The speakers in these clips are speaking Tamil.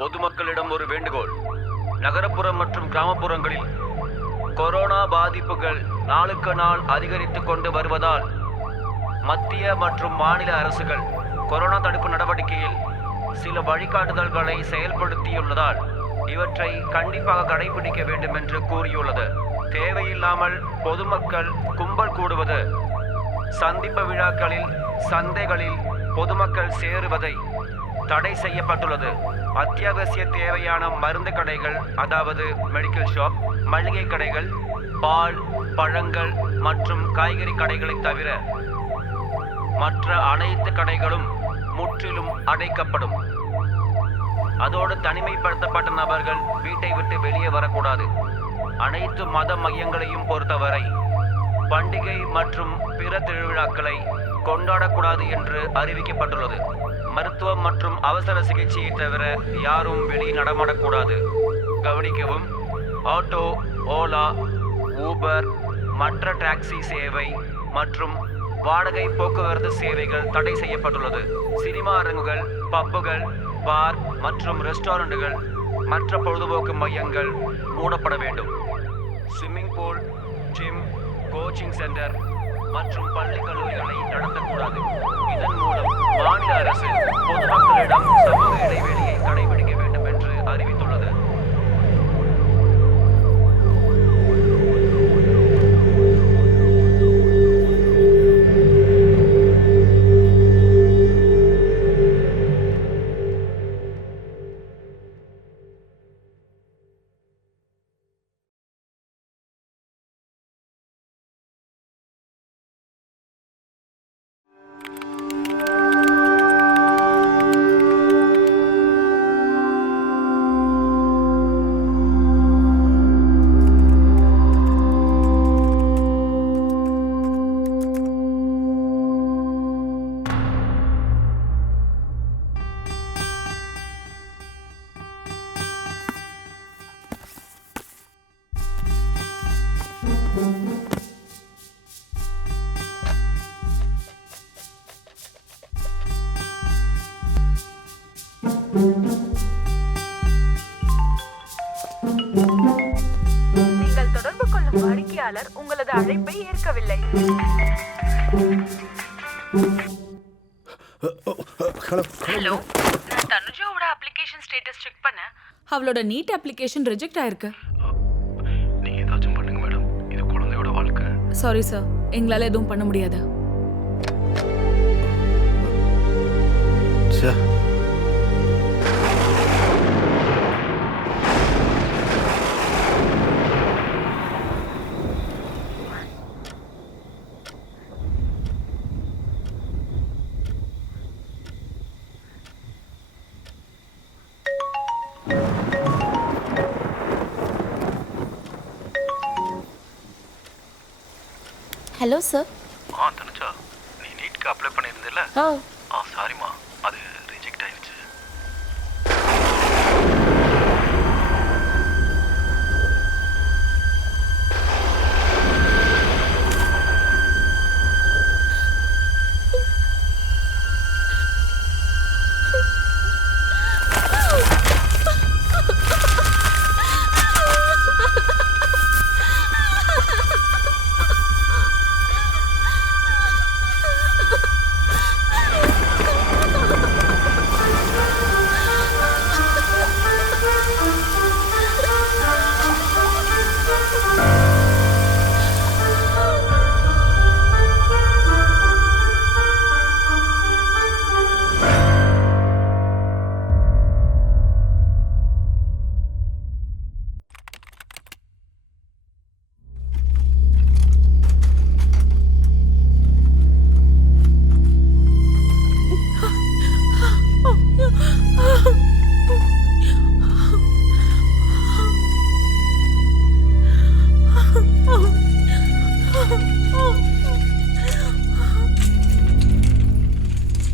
பொதுமக்களிடம் ஒரு வேண்டுகோள். நகரப்புறம் மற்றும் கிராமப்புறங்களில் கொரோனா பாதிப்புகள் நாளுக்கு நாள் அதிகரித்து கொண்டு வருவதால் மத்திய மற்றும் மாநில அரசுகள் கொரோனா தடுப்பு நடவடிக்கையில் சில வழிகாட்டுதல்களை செயல்படுத்தியுள்ளதால் இவற்றை கண்டிப்பாக கடைபிடிக்க வேண்டும் என்று கூறியுள்ளது. தேவையில்லாமல் பொதுமக்கள் கும்பல் கூடுவது, சந்திப்பு விழாக்களில், சந்தைகளில் பொதுமக்கள் சேருவதை தடை செய்யப்பட்டுள்ளது. அத்தியாவசிய தேவையான மருந்து கடைகள், அதாவது மெடிக்கல் ஷாப், மளிகை கடைகள், பால், பழங்கள் மற்றும் காய்கறி கடைகளை தவிர மற்ற அனைத்து கடைகளும் முற்றிலும் அடைக்கப்படும். அதோடு தனிமைப்படுத்தப்பட்ட நபர்கள் வீட்டை விட்டு வெளியே வரக்கூடாது. அனைத்து மத மையங்களையும் பொறுத்தவரை பண்டிகை மற்றும் பிற திருவிழாக்களை கொண்டாடக்கூடாது என்று அறிவிக்கப்பட்டுள்ளது. மருத்துவம் மற்றும் அவசர சிகிச்சையை தவிர யாரும் வெளியே நடமாடக்கூடாது. கவனிக்கவும், ஆட்டோ, ஓலா, ஊபர், மற்ற டாக்ஸி சேவை மற்றும் வாடகை போக்குவரத்து சேவைகள் தடை செய்யப்பட்டுள்ளது. சினிமா அரங்குகள், பப்புகள், பார் மற்றும் ரெஸ்டாரண்ட்டுகள், மற்ற பொழுதுபோக்கு மையங்கள் மூடப்பட வேண்டும். Swimming pool, gym, coaching centre மற்றும் பள்ளி கல்லூரிகளை நடத்தக்கூடாது. இதன் மூலம் மாநில அரசு பொதுமக்களிடம் சமூக இடைவெளியை கடைபிடிக்க வேண்டும் என்று அறிவித்துள்ளது. நீங்கள் தொடர்பு கொள்ளும் வாடிக்கையாளர் உங்களது அழைப்பை ஏற்கவில்லை. ஹலோ, நான் தனுஜாவோட அப்ளிகேஷன் ஸ்டேட்டஸ் செக் பண்ணேன். அவளோட நீட் அப்ளிகேஷன் ரிஜெக்ட் ஆயிருக்கு. நீங்க ஏதாச்சும் பண்ணுங்க மேடம், இது குழந்தையோட வாழ்க்கை. சாரி சார், எங்களால எதுவும் பண்ண முடியாது. Hello sir. தனுஜா, நீ நீட்க்கு அப்ளை பண்ணியிருந்தில்ல? சாரிம்மா, அது ரிஜெக்ட் ஆயிடுச்சு.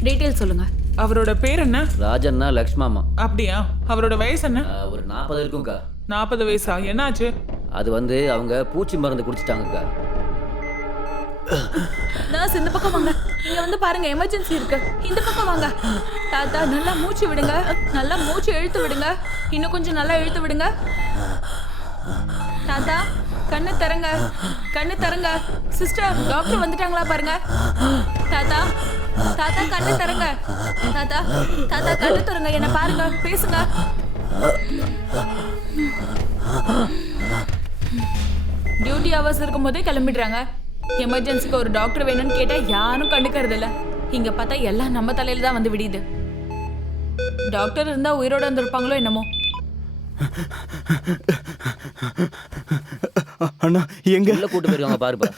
டீடைல் சொல்லுங்க. அவரோட பேர் என்ன? ராஜண்ணா லக்ஷ்மாமா. அப்படியா? அவரோட வயசு என்ன? ஒரு 40 இருக்கும்க்கா. 40 வயசா? என்னாச்சு? அது அவங்க பூச்சி மருந்து குடிச்சிட்டாங்கக்கா. நர்ஸ் இந்த பக்கம் வாங்க. இங்க வந்து பாருங்க, எமர்ஜென்சி இருக்கு. இந்த பக்கம் வாங்க. தாத்தா நல்லா மூச்சு விடுங்க. நல்லா மூச்சு இழுத்து விடுங்க. இன்னும் கொஞ்சம் நல்லா இழுத்து விடுங்க. தாத்தா கண்ணு தரங்க, கண்ணு தரங்க. சிஸ்டர், டாக்டர் வந்துட்டாங்களா பாருங்க. தாத்தா தாத்தா கண்ணு தரங்க. தாத்தா தாத்தா கண்ணு தரங்க, என்ன பாருங்க, பேசுங்க. டியூட்டி ஹவர்ஸ் இருக்கும் போதே கிளம்பிடுறாங்க. எமர்ஜென்சிக்கு ஒரு டாக்டர் வேணும்னு கேட்டா யாரும் கண்டுக்கிறது இல்ல. இங்க பார்த்தா எல்லாம் நம்ம தலையில தான் வந்து விடியுது. டாக்டர் இருந்தா உயிரோட வந்திருப்பாங்களோ என்னமோ. அண்ணா எங்க உள்ள கூட்டு போயிருக்காங்க பாருப்பா.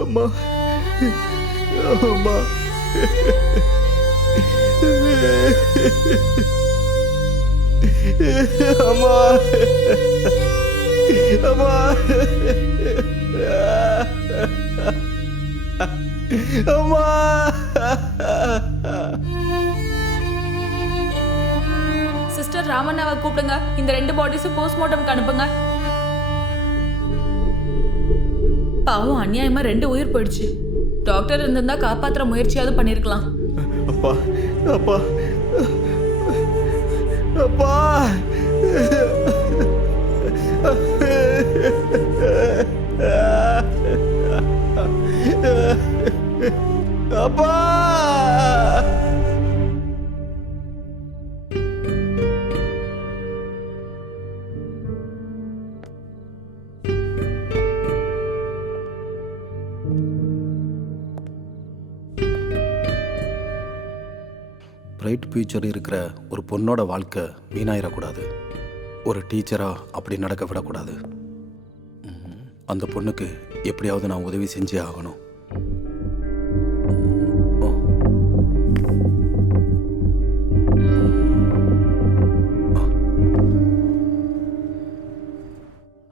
அம்மா அம்மா அம்மா அம்மா அம்மா சிஸ்டர் ராமண்ணாவை கூப்பிடுங்க. இந்த 2 பாடிஸும் போஸ்ட்மார்ட்டம்க்கு அனுப்புங்க. பாவம், அநியாயமா 2 உயிர் போயிடுச்சு. டாக்டர் இருந்திருந்தா காப்பாத்துற முயற்சியாவது பண்ணிருக்கலாம். அப்பா அப்பா அப்பா அப்பா பிரைட் ஃபியூச்சர் இருக்கிற ஒரு பொண்ணோட வாழ்க்கை வீணாயிடக்கூடாது. ஒரு டீச்சராக அப்படி நடக்க விடக்கூடாது. அந்த பொண்ணுக்கு எப்படியாவது நான் உதவி செஞ்சே ஆகணும்.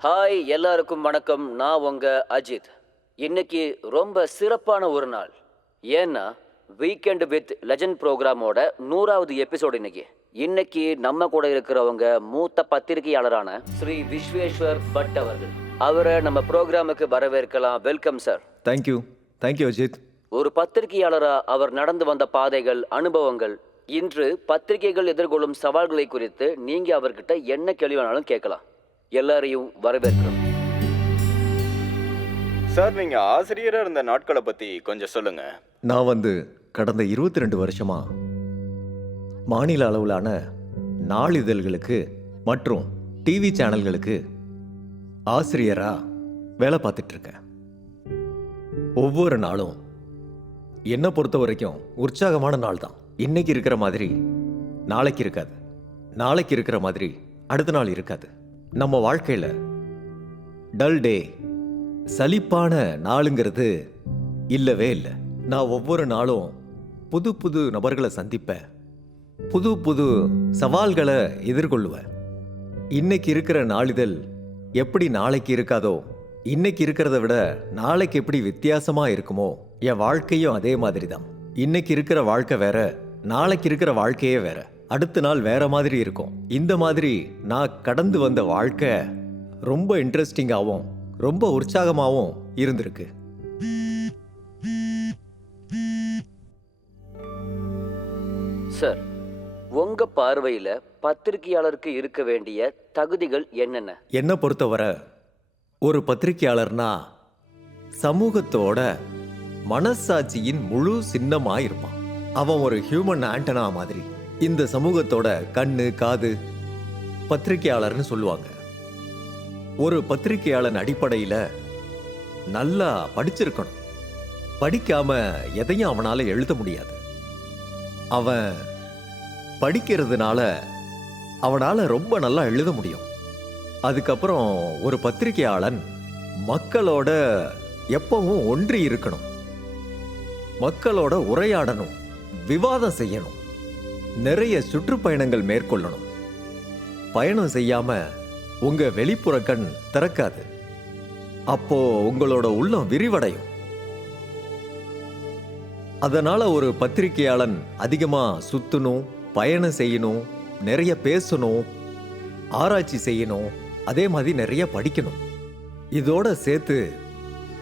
ஹாய், எல்லாருக்கும் வணக்கம். நான் உங்க அஜித். இன்னைக்கு ரொம்ப சிறப்பான ஒரு நாள். ஏன்னா வீக்கெண்ட் வித் லெஜண்ட் ப்ரோக்ராமோட 100வது எபிசோடு இன்னைக்கு நம்ம கூட இருக்கிறவங்க மூத்த பத்திரிகையாளரான ஸ்ரீ விஸ்வேஸ்வர் பட் அவர்கள். அவரை நம்ம ப்ரோக்ராமுக்கு வரவேற்கலாம். Welcome sir. தேங்க்யூ அஜித். ஒரு பத்திரிகையாளரா அவர் நடந்து வந்த பாதைகள், அனுபவங்கள், இன்று பத்திரிகைகள் எதிர்கொள்ளும் சவால்களை குறித்து நீங்க அவர்கிட்ட என்ன கேள்வி வேணாலும் கேட்கலாம். எல்லாரையும் வரவேற்கிறோம். சார், நீங்க ஆசிரியரா இருந்த நாட்களை பத்தி கொஞ்சம் சொல்லுங்க. நான் கடந்த 22 வருஷமா மாநில அளவிலான நாளிதழ்களுக்கு மற்றும் டிவி சேனல்களுக்கு ஆசிரியரா வேலை பார்த்துட்டு இருக்கேன். ஒவ்வொரு நாளும் என்னை பொறுத்த வரைக்கும் உற்சாகமான நாள் தான். இன்னைக்கு இருக்கிற மாதிரி நாளைக்கு இருக்காது, நாளைக்கு இருக்கிற மாதிரி அடுத்த நாள் இருக்காது. நம்ம வாழ்க்கையில டல் டே, சலிப்பான நாளுங்கிறது இல்லவே இல்லை. நான் ஒவ்வொரு நாளும் புது புது நபர்களை சந்திப்பேன், புது புது சவால்களை எதிர்கொள்ளுவேன். இன்னைக்கு இருக்கிற நாளிதழ் எப்படி நாளைக்கு இருக்காதோ, இன்னைக்கு இருக்கிறத விட நாளைக்கு எப்படி வித்தியாசமா இருக்குமோ, என் வாழ்க்கையும் அதே மாதிரி தான். இன்னைக்கு இருக்கிற வாழ்க்கை வேற, நாளைக்கு இருக்கிற வாழ்க்கையே வேற, அடுத்த நாள் வேற மாதிரி இருக்கும். இந்த மாதிரி நான் கடந்து வந்த வாழ்க்கை ரொம்ப இன்ட்ரெஸ்டிங்காகவும் ரொம்ப உற்சாகமாகவும் இருந்திருக்கு. சார், உங்க பார்வையில பத்திரிகையாளருக்கு இருக்க வேண்டிய தகுதிகள் என்னென்ன? என்னை பொறுத்தவரை ஒரு பத்திரிகையாளர்னா சமூகத்தோட மனசாட்சியின் முழு சின்னமா இருப்பான். அவன் ஒரு ஹியூமன் ஆண்டனா மாதிரி. இந்த சமூகத்தோட கண்ணு காது பத்திரிகையாளர்னு சொல்லுவாங்க. ஒரு பத்திரிகையாளன் அடிப்படையில நல்லா படிச்சிருக்கணும். படிக்காம எதையும் அவனால எழுத முடியாது. அவன் படிக்கிறதுனால அவனால ரொம்ப நல்லா எழுத முடியும். அதுக்கப்புறம் ஒரு பத்திரிகையாளன் மக்களோட எப்பவும் ஒன்றி இருக்கணும், மக்களோட உரையாடணும், விவாதம் செய்யணும், நிறைய சுற்றுப்பயணங்கள் மேற்கொள்ளணும். பயணம் செய்யாம உங்க வெளிப்புற கண் திறக்காது. அப்போ உங்களோட உள்ளம் விரிவடையும். அதனால ஒரு பத்திரிகையாளன் அதிகமா சுத்தணும், பயணம் செய்யணும், நிறைய பேசணும், ஆராய்ச்சி செய்யணும், அதே மாதிரி நிறைய படிக்கணும். இதோட சேர்த்து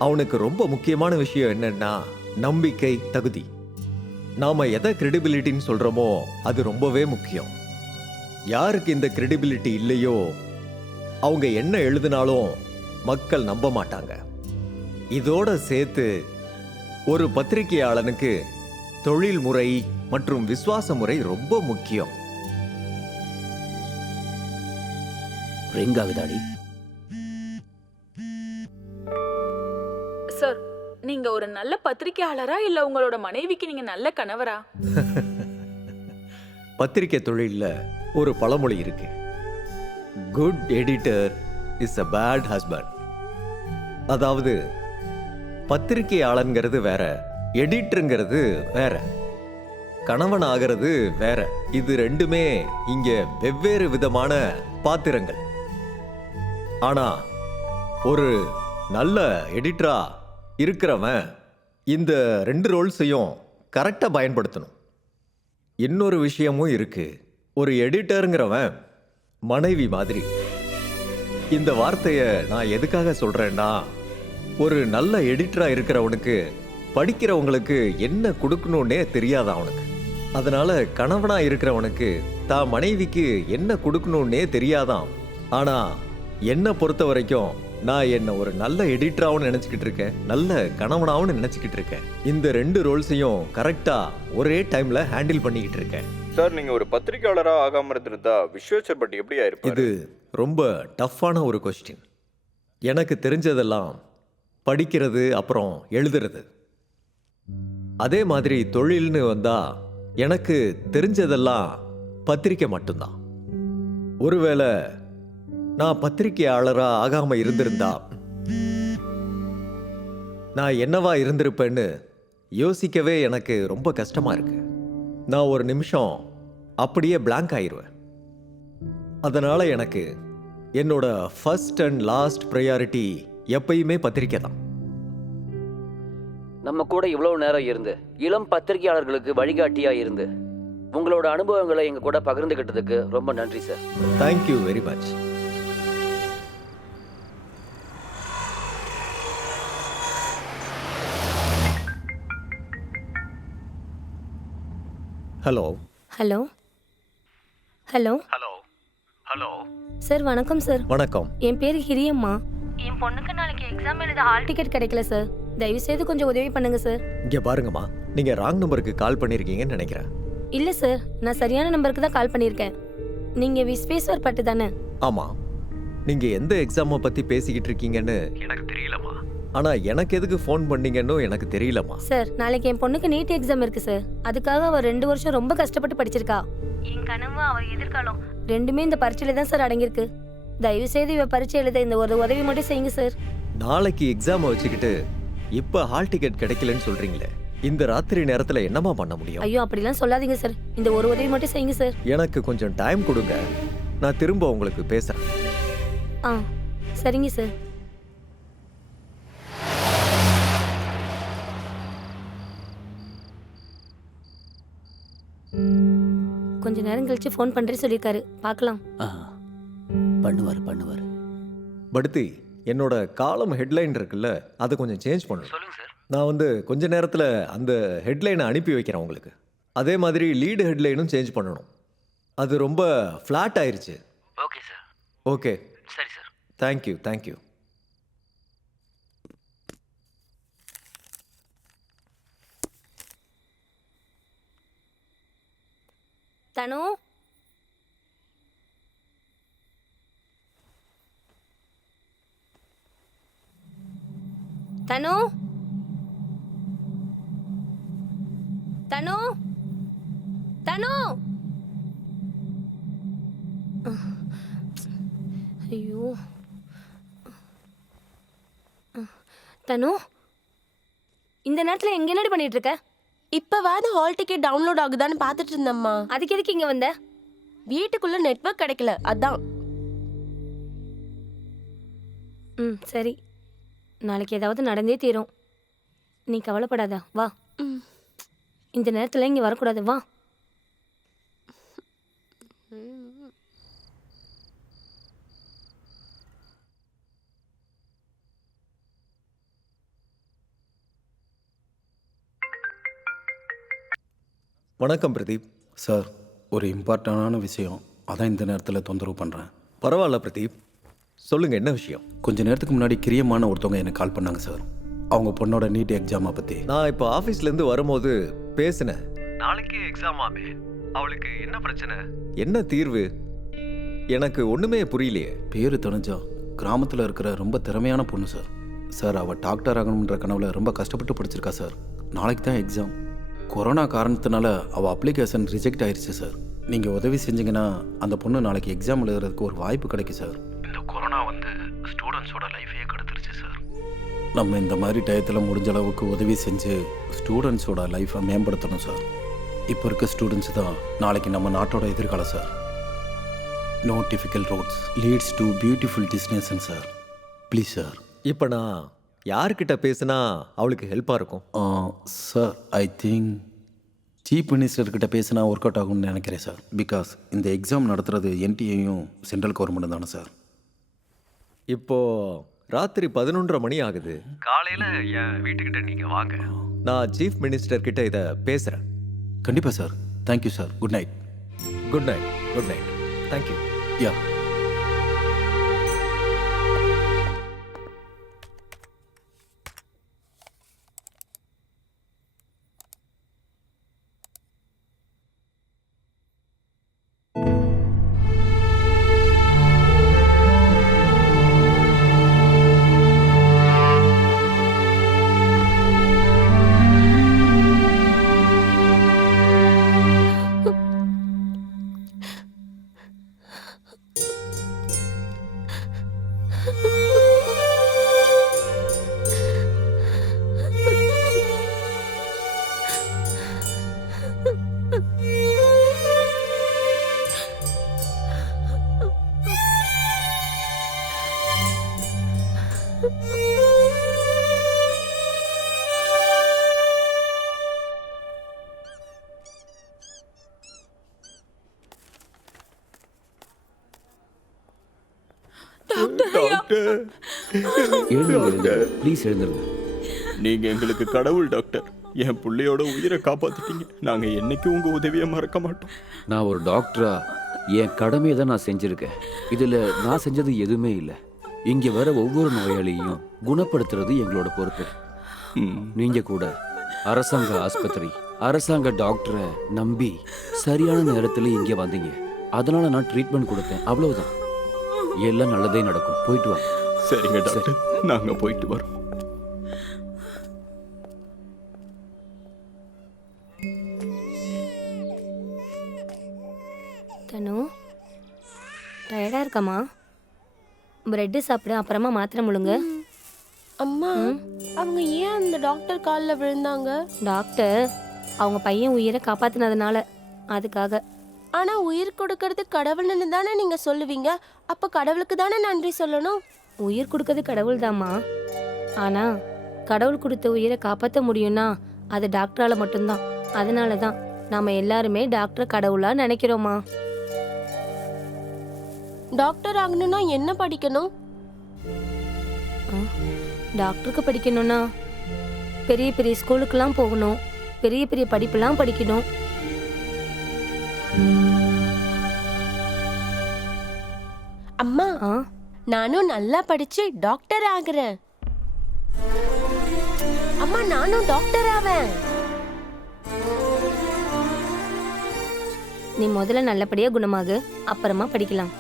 அவனுக்கு ரொம்ப முக்கியமான விஷயம் என்னன்னா நம்பிக்கை, தகுதி. நாம எதை கிரெடிபிலிட்டின்னு சொல்றோமோ அது ரொம்பவே முக்கியம். யாருக்கு இந்த கிரெடிபிலிட்டி இல்லையோ அவங்க என்ன எழுதினாலும் மக்கள் நம்ப மாட்டாங்க. இதோட சேர்த்து ஒரு பத்திரிகையாளனுக்கு தொழில் முறை மற்றும் விசுவாச முறை ரொம்ப முக்கியம். ரிங் ஆகுதாடி? சார், நீங்க ஒரு நல்ல பத்திரிக்கையாளரா இல்ல உங்களோட மனைவிக்கு நீங்க நல்ல கணவரா? பத்திரிகை தொழில்ல ஒரு பழமொழி இருக்கு, good editor is a bad husband. அதாவது பத்திரிகையாளன்கிறது வேற, எடிட்டருங்கிறது வேற, கணவன் ஆகிறது வேற. இது ரெண்டுமே இங்க வெவ்வேறு விதமான பாத்திரங்கள். ஆனா ஒரு நல்ல எடிட்டரா இருக்கிறவன் இந்த ரெண்டு ரோல்ஸையும் கரெக்டா பயன்படுத்தணும். இன்னொரு விஷயமும் இருக்கு, ஒரு எடிட்டருங்கிறவன் மனைவி மாதிரி. இந்த வார்த்தையை நான் எதுக்காக சொல்றேன்னா, ஒரு நல்ல எடிட்டரா இருக்கிறவனுக்கு படிக்கிறவங்களுக்கு என்ன கொடுக்கணும்னே தெரியாது அவனுக்கு. அதனால கணவனா இருக்கிறவனுக்கு தான் மனைவிக்கு என்ன கொடுக்கணும்னே தெரியாதான். ஆனா என்னை பொறுத்த வரைக்கும் நான் என்ன ஒரு நல்ல எடிட்டராகவும் நினைச்சுக்கிட்டு இருக்கேன், நல்ல கணவனாகவும் நினைச்சுக்கிட்டு இருக்கேன். இந்த ரெண்டு ரோல்ஸையும் கரெக்டா ஒரே டைம்ல ஹேண்டில் பண்ணிக்கிட்டு இருக்கேன். சார், நீங்க ஒரு பத்திரிகையாளரா ஆகாம இருந்திருந்தா விஸ்வேஸ்வர் பட் எப்படி ஆயிருப்பாரு? இது ரொம்ப டஃப்பான ஒரு கொஸ்டின். எனக்கு தெரிஞ்சதெல்லாம் படிக்கிறது அப்புறம் எழுதுறது. அதே மாதிரி தொழில்னு வந்தா எனக்கு தெரிஞ்சதெல்லாம் பத்திரிக்கை மட்டும்தான். ஒருவேளை நான் பத்திரிகையாளரா ஆகாம இருந்திருந்தா நான் என்னவா இருந்திருப்பேன்னு யோசிக்கவே எனக்கு ரொம்ப கஷ்டமா இருக்கு. நான் ஒரு நிமிஷம் அப்படியே பிளாங்க் ஆயிருவேன். அதனால எனக்கு என்னோட ஃபர்ஸ்ட் அண்ட் லாஸ்ட் ப்ரையாரிட்டி எப்பயுமே பத்திரிக்கை தான். நம்ம கூட இவ்வளவு நேரம் இருந்து இளம் பத்திரிகையாளர்களுக்கு வழிகாட்டியா இருந்து உங்களோட அனுபவங்களை எங்க கூட பகிர்ந்துகிட்டதுக்கு ரொம்ப நன்றி sir. Thank you very much. Hello hello hello hello hello sir, வணக்கம் சார். வணக்கம். என் பேர் ஹிரியம்மா. என் பொண்ணுக்கு நாளைக்கு எக்ஸாம் எழுத ஹால் டிக்கெட் கிடைக்கல சார். தயவு செய்து கொஞ்சம் உதவி பண்ணுங்க சார். இங்க பாருங்கம்மா, நீங்க ராங் நம்பருக்கு கால் பண்ணிருக்கீங்கன்னு நினைக்கிறேன். இல்ல சார், நான் சரியான நம்பருக்கு தான் கால் பண்ணியிருக்கேன். நீங்க விஸ்வேஸ்வர் பட்டு தானே? ஆமா, நீங்க எந்த எக்ஸாமை பத்தி பேசிக்கிட்டு இருக்கீங்கன்னு எனக்கு தெரியலம்மா. ஆனா எனக்கு எதுக்கு ஃபோன் பண்ணீங்கன்னு எனக்கு தெரியலம்மா. சார், நாளைக்கு என் பொண்ணுக்கு நீட் எக்ஸாம் இருக்கு சார். அதுக்காக அவ 2 வருஷம் ரொம்ப கஷ்டப்பட்டு படிச்சிருக்கா. என் கனவு அவ எதிர்காலம் ரெண்டுமே இந்த பரீட்சையில தான் சார் அடங்கியிருக்கு. தயவு செய்து இவ பரீட்சை எழுத இந்த ஒரு உதவி மட்டும் செய்யுங்க சார். நாளைக்கு எக்ஸாமை வச்சுக்கிட்டு இப்ப ஹால் டிக்கெட் கிடைக்கலன்னு சொல்றீங்களே, இந்த ராத்திரி நேரத்துல என்னமா பண்ண முடியும்? ஐயோ, அப்படிலாம் சொல்லாதீங்க சார். இந்த ஒரு உதவி மட்டும் செய்யுங்க சார். எனக்கு கொஞ்சம் டைம் கொடுங்க, நான் திரும்ப உங்களுக்கு பேசுறேன். ஆ, சரிங்க சார். கொஞ்ச நேரம் கழிச்சு ஃபோன் பண்றேன்னு சொல்லியிருக்காரு. பார்க்கலாம். பண்ணுவார். படுத்தி, என்னோட காலம் ஹெட்லைன் இருக்குல்ல, அதை கொஞ்சம் சேஞ்ச் பண்ணணும். நான் கொஞ்ச நேரத்துல அந்த ஹெட்லைனை அனுப்பி வைக்கிறேன் உங்களுக்கு. அதே மாதிரி லீடு ஹெட்லைனும் சேஞ்ச் பண்ணணும். அது ரொம்ப ஃப்ளாட் ஆயிருச்சு. Okay sir. ஓகே, சரி சார். தேங்க்யூ. தனு, தனு, தனு, தனு. ஐயோ, தனு, இந்த நேரத்துல எங்க என்னடி பண்ணிட்டு இருக்க? இப்பவாது ஹால் டிக்கெட் டவுன்லோட் ஆகுதான்னு பார்த்துட்டு இருந்தம்மா. அதுக்கு எதுக்கு இங்க வந்த? வீட்டுக்குள்ள நெட்வொர்க் கிடைக்கல, அதான். சரி. நாளைக்கு ஏதாவது நடந்தே தீரும். நீ கவலைப்படாத, வா. இந்த நேரத்தில் இங்கே வரக்கூடாது, வா. வணக்கம் பிரதீப். சார், ஒரு இம்பார்ட்டண்டான விஷயம், அதான் இந்த நேரத்தில் தொந்தரவு பண்ணுறேன். பரவாயில்ல பிரதீப், சொல்லுங்க என்ன விஷயம்? கொஞ்ச நேரத்துக்கு முன்னாடி கிரியமான ஒருத்தவங்க எனக்கு கால் பண்ணாங்க சார். அவங்க பொண்ணோட நீட் எக்ஸாமை பற்றி. நான் இப்போ ஆஃபீஸ்லேருந்து வரும்போது பேசினேன். நாளைக்கு எக்ஸாம் ஆமே, அவளுக்கு என்ன பிரச்சனை, என்ன தீர்வு, எனக்கு ஒன்றுமே புரியலையே. பேர் தெரிஞ்சா கிராமத்தில் இருக்கிற ரொம்ப திறமையான பொண்ணு சார். சார், அவள் டாக்டர் ஆகணுன்ற கனவுல ரொம்ப கஷ்டப்பட்டு படிச்சிருக்கா சார். நாளைக்கு தான் எக்ஸாம். கொரோனா காரணத்தினால அவள் அப்ளிகேஷன் ரிஜெக்ட் ஆயிடுச்சு சார். நீங்கள் உதவி செஞ்சீங்கன்னா அந்த பொண்ணு நாளைக்கு எக்ஸாம் எழுதுறதுக்கு ஒரு வாய்ப்பு கிடைக்கும் சார். இந்த கொரோனா வந்து ஸ்டூடெண்ட்ஸோட லைஃபையே கெடுத்துருச்சு சார். நம்ம இந்த மாதிரி டயத்தில் முடிஞ்ச அளவுக்கு உதவி செஞ்சு ஸ்டூடெண்ட்ஸோட லைஃப்பை மேம்படுத்தணும் சார். இப்போ இருக்க ஸ்டூடெண்ட்ஸ் தான் நாளைக்கு நம்ம நாட்டோட எதிர்காலம் sir. No difficult roads leads to beautiful destination sir. Please sir. இப்போ நான் யார்கிட்ட பேசினா அவளுக்கு ஹெல்ப்பாக இருக்கும்? சார், ஐ திங்க் சீஃப் மினிஸ்டர்கிட்ட பேசினா ஒர்க் அவுட் ஆகும்னு நினைக்கிறேன் சார். பிகாஸ் இந்த எக்ஸாம் நடத்துறது என்டிஏயும் சென்ட்ரல் கவர்மெண்ட் தானே சார். இப்போ ராத்திரி 11:30 மணி ஆகுது. காலையில் என் வீட்டுக்கிட்ட நீங்கள் வாங்க, நான் சீஃப் மினிஸ்டர் கிட்ட இதை பேசுகிறேன். கண்டிப்பாக sir. Thank you sir. Good night. Good night. Good night. Thank you. Yeah. எழுந்துருங்க ப்ளீஸ், எழுந்துருங்க. நீங்க எங்களுக்கு கடவுள் டாக்டர். என் பிள்ளையோட உயிரை காப்பாத்திட்டீங்க. நாங்க என்னைக்கும் உங்க உதவியை மறக்க மாட்டோம். நான் ஒரு டாக்டரா என் கடமையை தான் நான் செஞ்சுருக்கேன். இதில் நான் செஞ்சது எதுவுமே இல்லை. இங்கே வர ஒவ்வொரு நோயாளியையும் குணப்படுத்துறது எங்களோட பொறுப்பு. நீங்கள் கூட அரசாங்க ஆஸ்பத்திரி, அரசாங்க டாக்டரை நம்பி சரியான நேரத்தில் இங்கே வந்தீங்க. அதனால நான் ட்ரீட்மெண்ட் கொடுத்தேன், அவ்வளவுதான். எல்லாம் நல்லதே நடக்கும். போயிட்டு வாங்க. சரிங்க டாக்டர், நாங்க போயிட்டு வரோம். தனு, டயர்டாக இருக்கம்மா? பிரெட்டு சாப்பிடு, அப்புறமா மாத்திரை முழுங்க. அம்மா, அவங்க ஏன் அந்த டாக்டர் காலில் விழுந்தாங்க? டாக்டர் அவங்க பையன் உயிரை காப்பாற்றினதுனால, அதுக்காக. ஆனா உயிர் கொடுக்கறது கடவுள்னு தானே நீங்க சொல்லுவீங்க. அப்ப கடவுளுக்கு தானே நன்றி சொல்லணும். உயிர் கொடுக்கறது கடவுள் தாம்மா. ஆனால் கடவுள் கொடுத்த உயிரை காப்பாற்ற முடியும்னா அது டாக்டரால் மட்டும்தான். அதனால தான் நாம் எல்லாருமே டாக்டரை கடவுளாக நினைக்கிறோம்மா. டாக்டர் ஆகணும்னா என்ன படிக்கணும்? டாக்டருக்கு படிக்கணும்னா பெரிய பெரிய ஸ்கூலுக்கெல்லாம் போகணும், பெரிய பெரிய படிப்பெல்லாம் படிக்கணும். அம்மா, நானும் நல்லா படிச்சு டாக்டர் ஆகுறேன். அம்மா, நானும் டாக்டர் ஆவேன். நீ முதல்ல நல்லபடியா குணமாகு, அப்புறமா படிக்கலாம்.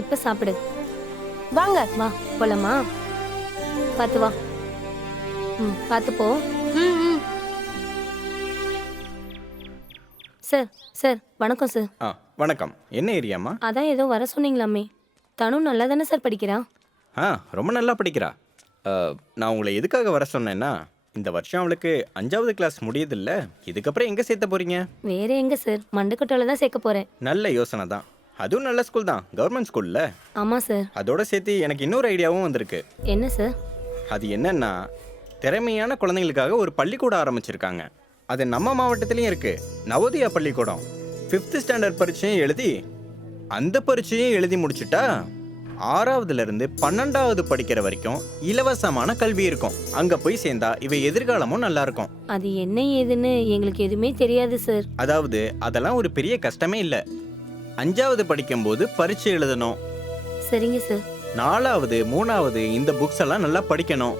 இப்ப சாப்பிடு. வாங்க. வா போலாமா? பார்த்து வா. பார்த்து போ. சார், சார் வணக்கம் சார். வணக்கம். என்ன ஏரியாம்மா? அதான் ஏதோ வர சொன்னீங்களாமே. தனு நல்லா தானே சார் படிக்கிறா? ரொம்ப நல்லா படிக்கிறா. நான் உங்களை எதுக்காக வர சொன்னேன்னா, இந்த வருஷம் அவளுக்கு 5வது கிளாஸ் முடியுதில்ல, இதுக்கப்புறம் எங்கே சேர்த்த போறீங்க? வேற எங்க சார், மண்டக்கட்டோல தான் சேர்க்க போறேன். நல்ல யோசனை தான். அதுவும் நல்ல ஸ்கூல் தான், கவர்மெண்ட் ஸ்கூல்ல. ஆமாம் சார். அதோட சேர்த்து எனக்கு இன்னொரு ஐடியாவும் வந்திருக்கு. என்ன சார்? அது என்னன்னா திறமையான குழந்தைங்களுக்காக ஒரு பள்ளிக்கூடம் ஆரம்பிச்சிருக்காங்க. அது நம்ம மாவட்டத்திலையும் இருக்கு. நவோதயா பள்ளிக்கூடம். 5th ஸ்டாண்டர்ட் பரீட்சையும் எழுதி அந்த பரீட்சையும் எழுதி முடிச்சுட்டா 6வதுல இருந்து 12வது படிக்கிற வரைக்கும் இலவசமான கல்வி இருக்கும். அங்க போய் சேர்ந்தா இவ எதிர்காலமும் நல்லா இருக்கும். அது என்ன ஏதுன்னு எங்களுக்கு எதுவுமே தெரியாது சார். அதாவது அதெல்லாம் ஒரு பெரிய கஷ்டமே இல்லை. 5வது படிக்கும்போது பரீட்சை எழுதணும். சரிங்க சார். 4வது 3வது இந்த புக்ஸ் எல்லாம் நல்லா படிக்கணும்.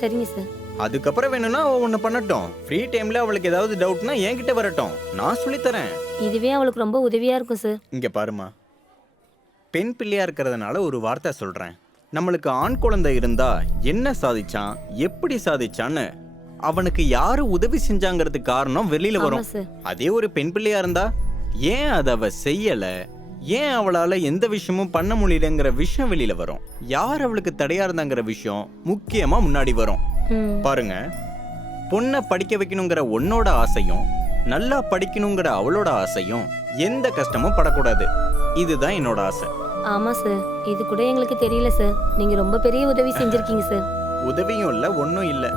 சரிங்க சார். அதுக்கப்புறம் வேணும்னா ஒன்று பண்ணட்டும். ஃப்ரீ டைம்ல அவளுக்கு ஏதாவது டவுட்னா என்கிட்ட வரட்டும், நான் சொல்லித்தரேன். இதுவே அவளுக்கு ரொம்ப உதவியா இருக்கும் சார். இங்க பாருமா, பெண் பிள்ளையா இருக்கிறதுனால ஒரு வார்த்தை சொல்றேன். நம்மளுக்கு ஆண் குழந்தை இருந்தா என்ன சாதிச்சான், எப்படி சாதிச்சான்னு அவனுக்கு யாரு உதவி செஞ்சாங்கிறதுக்கு காரணம் வெளியில வரும். அதே ஒரு பெண் பிள்ளையா இருந்தா ஏன் அதை அவ செய்யல, ஏன் அவளால எந்த விஷயமும் பண்ண முடியலங்கிற விஷயம் வெளியில வரும். யார் அவளுக்கு தடையா இருந்தாங்கிற விஷயம் முக்கியமா முன்னாடி வரும். பாருங்க, பொண்ணை படிக்க வைக்கணுங்கிற உன்னோட ஆசையும் நல்லா படிக்கணுங்கிற அவளோட ஆசையும் எந்த கஷ்டமும் படக்கூடாது. இதுதான் என்னோட ஆசை. ஆமா சார், இது கூட எங்களுக்கு தெரியல சார். நீங்க ரொம்ப பெரிய உதவி செஞ்சிருக்கீங்க சார். உதவியும் இல்லை, ஒன்றும் இல்லை.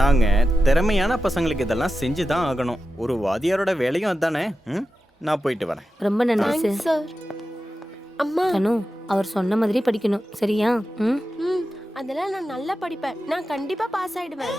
நாங்க திறமையான பசங்களுக்கு இதெல்லாம் செஞ்சுதான் ஆகணும். ஒரு வாதியாரோட வேலையும் அதானே. நான் போயிட்டு வரேன். ரொம்ப நன்றி தேங்க்ஸ் சார். சார். அம்மா, தனு, அவர் சொன்ன மாதிரி படிக்கணும், சரியா? அதெல்லாம் நான் நல்லா படிப்பேன். நான் கண்டிப்பா பாஸ் ஆயிடுவேன்.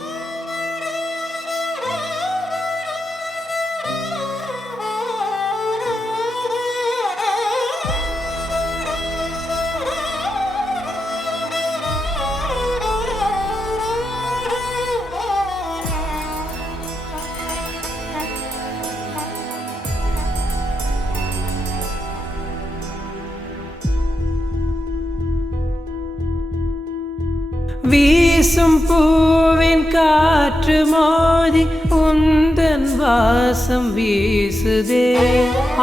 வீசும் பூவின் காற்று மோதி உந்தன் வாசம் வீசுதே.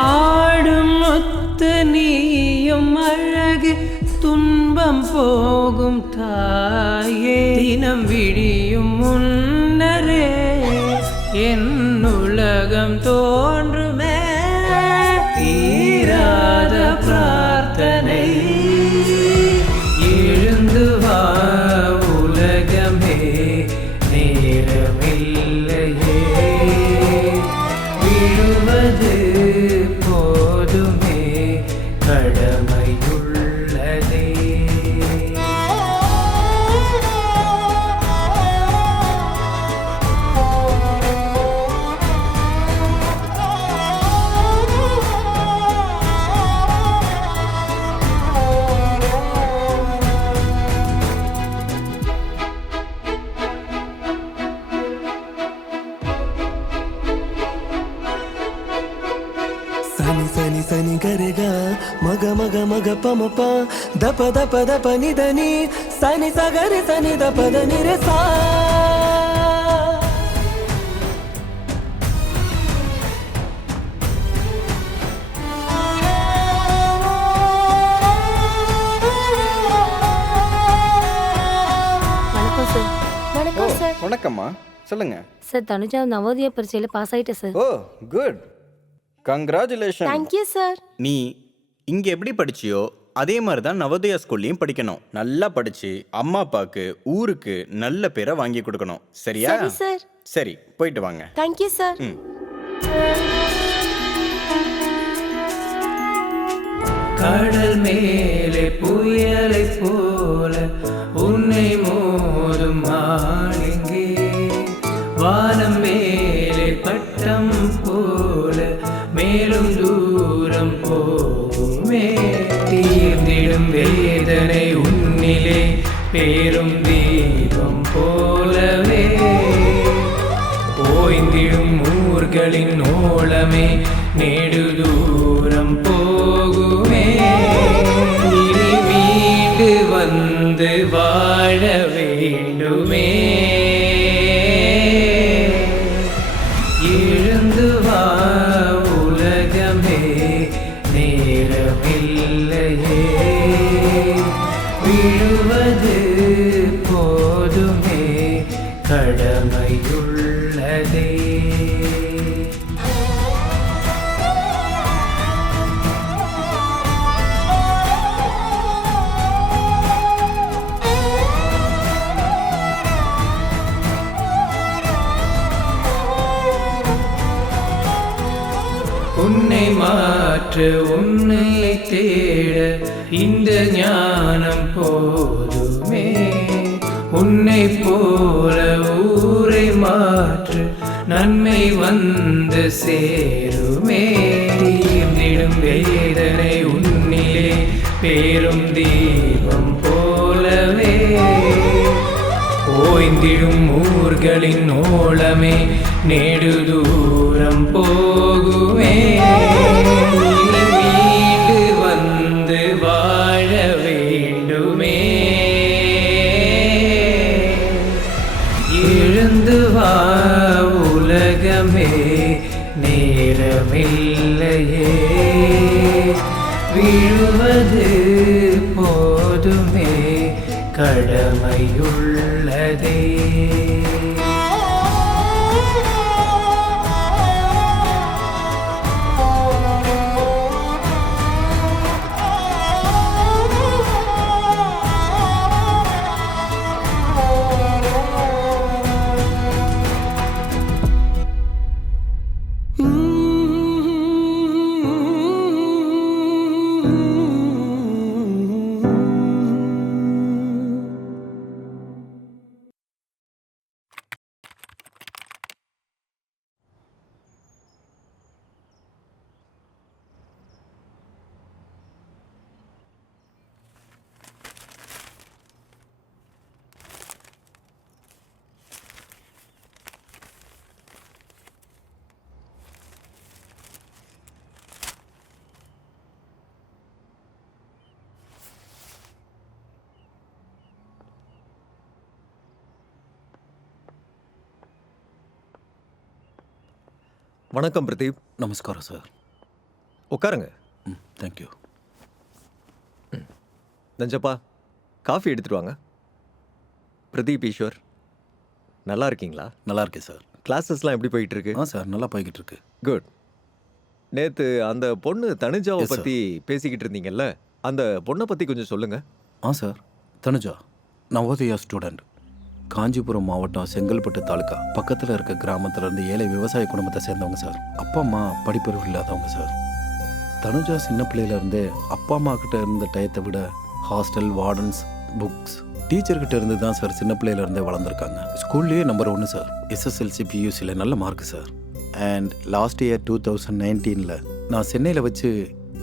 ஆடும் முத்து நீயும் அழகு, துன்பம் போகும் தாயே. தினம் விடியும் முன்னரே என் உலகம் தோன்றுமே. தீராத பிரார்த்தனை, எழுந்து வா உலகமே, நேரமில்லையே. விழுவது போதுமே, கடமையுள்ளதே. సని సని సని గరెగా మగ మగ మగ పమ ప దప దప దప నిదని సని సగరి సని దప దని రే సా. வணக்கம் சார். வணக்கம் சார். வணக்கம்மா, சொல்லுங்க. சார், தனுஜா நவோதயா பரீட்சையில பாஸ் ஆயிட்டேன் சார். ஓ குட், கங்க்ராச்சுலேஷன். Thank you sir. நீ இங்க எப்படி படிச்சியோ அதே மாதிரி தான் நவோதயா ஸ்கூல்லையும் படிக்கணும். நல்லா படிச்சு அம்மா அப்பாவுக்கு ஊருக்கு நல்ல பேரை வாங்கி கொடுக்கணும். சரியா? சரி சார். சரி, போயிட்டு வாங்க. Thank you sir. கடல் மேலே புயலை போல உன்னை மோதும் ஆளுங்கே. வானம் மேலே பட்டம் போல மேலும் தூரம் போகுமே. தீர்ந்திடும் வேதனை உன்னிலே பேரும் தீபம் போலவே. ஓய்ந்திடும் ஊர்களின் ஓளமே நெடு தூரம் போகுமே. இனி மீண்டு வந்து வாழ வேண்டுமே. எழுந்து வா உலகமே, நேரமில்லையே. விழுவது போதுமே, கடமையுள்ளதே. உன்னை மாற்ற உன்னை தேட இந்த ஞானம் போதுமே. உன்னை போல ஊரை மாற்று நன்மை வந்து சேருமே. தீர்ந்திடும் வேதனை உன்னிலே பேரும் தீபம் போலவே. ஓய்ந்திடும் ஊர்களின் ஓளமே நேடு தூரம் போகுமே. மீண்டு வந்து வாழ வேண்டுமே. எழுந்து வா உலகமே நேரமில்லையே. விழுவது போதுமே கடமையுள்ளதே. வணக்கம் பிரதீப். நமஸ்காரம் சார். உட்காருங்க. தேங்க்யூ. நஞ்சப்பா காஃபி எடுத்துட்டு வாங்க. பிரதீப் ஈஸ்வர், நல்லா இருக்கீங்களா? நல்லா இருக்கேன் சார். கிளாஸஸ்லாம் எப்படி போயிட்டு இருக்கு? சார் நல்லா போய்கிட்டு இருக்கு. குட். நேற்று அந்த பொண்ணு தனுஜாவை Yes, sir. பற்றி பேசிக்கிட்டு இருந்தீங்கல்ல, அந்த பொண்ணை பற்றி கொஞ்சம் சொல்லுங்க. Sir, Tanuja Navodaya student. காஞ்சிபுரம் மாவட்டம் செங்கல்பட்டு தாலுக்கா பக்கத்தில் இருக்க கிராமத்துல இருந்து ஏழை விவசாய குடும்பத்தை சேர்ந்தவங்க சார். அப்பா அம்மா படிப்பறிவு இல்லாதவங்க சார். தனுஜா சின்ன பிள்ளையில இருந்தே அப்பா அம்மா கிட்ட இருந்த டயத்தை விட ஹாஸ்டல், வார்டன்ஸ், புக்ஸ், டீச்சர்கிட்ட இருந்து தான் சார் சின்ன பிள்ளையில இருந்தே வளர்ந்துருக்காங்க. ஸ்கூல்லேயே நம்பர் 1 சார். SSLC PUCல நல்ல mark sir. And last year 2019 நான் சென்னையில் வச்சு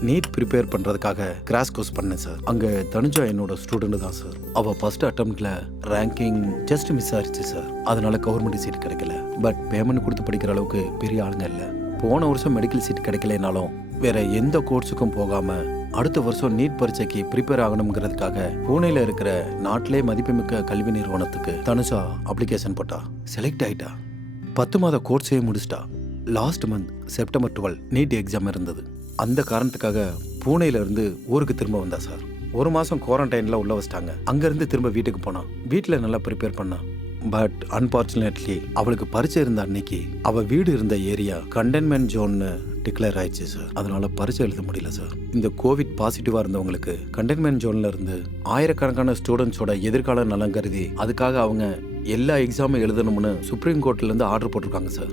நீட் ப்ரிப்பேர் பண்ணுறதுக்காக கிராஷ் கோர்ஸ் பண்ணேன் சார். அங்கே தனுஜா என்னோட ஸ்டூடெண்ட் தான் சார். அவள் ஃபர்ஸ்ட் அட்டம்ப்டில் ரேங்கிங் ஜஸ்ட் மிஸ் ஆயிடுச்சு சார். அதனால கவர்மெண்ட் சீட் கிடைக்கல. பட் பேமெண்ட் கொடுத்து படிக்கிற அளவுக்கு பெரிய ஆளுங்க இல்லை. போன வருஷம் மெடிக்கல் சீட் கிடைக்கலனாலும் வேற எந்த கோர்ஸுக்கும் போகாமல் அடுத்த வருஷம் நீட் பரீட்சைக்கு ப்ரிப்பேர் ஆகணுங்கிறதுக்காக பூனேல இருக்கிற நாட்டிலே மதிப்புமிக்க கல்வி நிறுவனத்துக்கு தனுஜா அப்ளிகேஷன் போட்டா. செலக்ட் ஆயிட்டா. 10 மாத கோர்ஸையே முடிச்சிட்டா. Last month September 12 NEET exam இருந்தது. அந்த காரணத்துக்காக பூனேல இருந்து ஊருக்கு திரும்ப வந்தா சார். 1 மாதம் குவாரண்டைனில் உள்ள வச்சிட்டாங்க. அங்கேருந்து திரும்ப வீட்டுக்கு போனான். வீட்டில் நல்லா ப்ரிப்பேர் பண்ணான். பட் அன்ஃபார்ச்சுனேட்லி அவளுக்கு பரீட்சை இருந்த அன்னைக்கு அவள் வீடு இருந்த ஏரியா கண்டெய்ன்மெண்ட் ஜோன்னு டிக்ளேர் ஆயிடுச்சு சார். அதனால பரீட்சை எழுத முடியல சார். இந்த கோவிட் பாசிட்டிவாக இருந்தவங்களுக்கு கண்டெய்ன்மெண்ட் ஜோன்ல இருந்து ஆயிரக்கணக்கான ஸ்டூடெண்ட்ஸோட எதிர்காலம் நலம் கருதி அதுக்காக அவங்க எல்லா எக்ஸாமும் எழுதணும்னு சுப்ரீம் கோர்ட்லேருந்து ஆர்டர் போட்டிருக்காங்க சார்.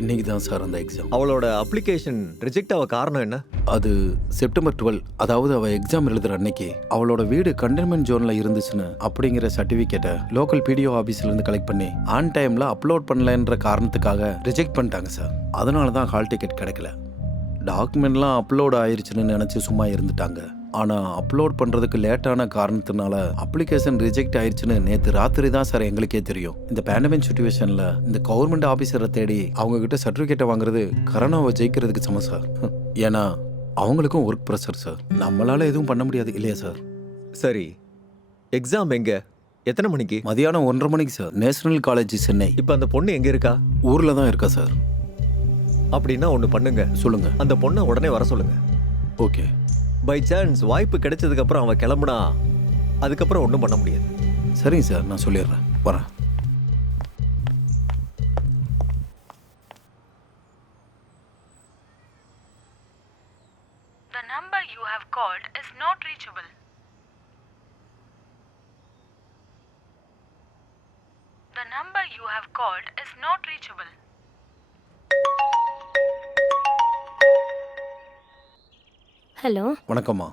இன்னைக்கு தான் சார் அந்த எக்ஸாம். அவளோட அப்ளிகேஷன் ரிஜெக்ட் ஆக காரணம் என்ன? அது செப்டம்பர் 12, அதாவது அவள் எக்ஸாம் எழுதுற அன்னைக்கு அவளோட வீடு கண்டெய்ன்மெண்ட் ஜோன்ல இருந்துச்சுன்னு அப்படிங்கிற சர்டிஃபிகேட்டை லோக்கல் PDO ஆஃபீஸ்ல இருந்து கலெக்ட் பண்ணி ஆன் டைம்ல அப்லோட் பண்ணலன்ற காரணத்துக்காக ரிஜெக்ட் பண்ணிட்டாங்க சார். அதனால தான் ஹால் டிக்கெட் கிடைக்கல. டாக்குமெண்ட்லாம் அப்லோட் ஆயிருச்சுன்னு நினச்சி சும்மா இருந்துட்டாங்க. ஆனால் அப்லோட் பண்ணுறதுக்கு லேட்டான காரணத்தினால அப்ளிகேஷன் ரிஜெக்ட் ஆயிடுச்சுன்னு நேற்று ராத்திரி தான் சார் எங்களுக்கே தெரியும். இந்த பேண்டமிக் சுச்சுவேஷனில் இந்த கவர்மெண்ட் ஆஃபீஸரை தேடி அவங்கக்கிட்ட சர்டிஃபிகேட்டை வாங்குறது கரோனாவை ஜெயிக்கிறதுக்கு சமம் சார். ஏன்னா அவங்களுக்கும் ஒர்க் ப்ரெஷர் சார். நம்மளால் எதுவும் பண்ண முடியாது இல்லையா சார்? சரி, எக்ஸாம் எங்க, எத்தனை மணிக்கு? மதியானம் 1:30 மணிக்கு சார். National college Chennai. இப்போ அந்த பொண்ணு எங்கே இருக்கா? ஊரில் தான் இருக்கா சார். அப்படின்னா ஒன்று பண்ணுங்க. சொல்லுங்க. அந்த பொண்ணை உடனே வர சொல்லுங்க. ஓகே. பை சான்ஸ் வாய்ப்பு கிடைச்சதுக்கப்புறம் அவன் கிளம்புனா அதுக்கப்புறம் ஒன்றும் பண்ண முடியாது. சரிங்க சார், நான் சொல்லிடுறேன். வரேன். The number you have called is not reachable. The number you have called is not reachable. Hello. வணக்கம்மா.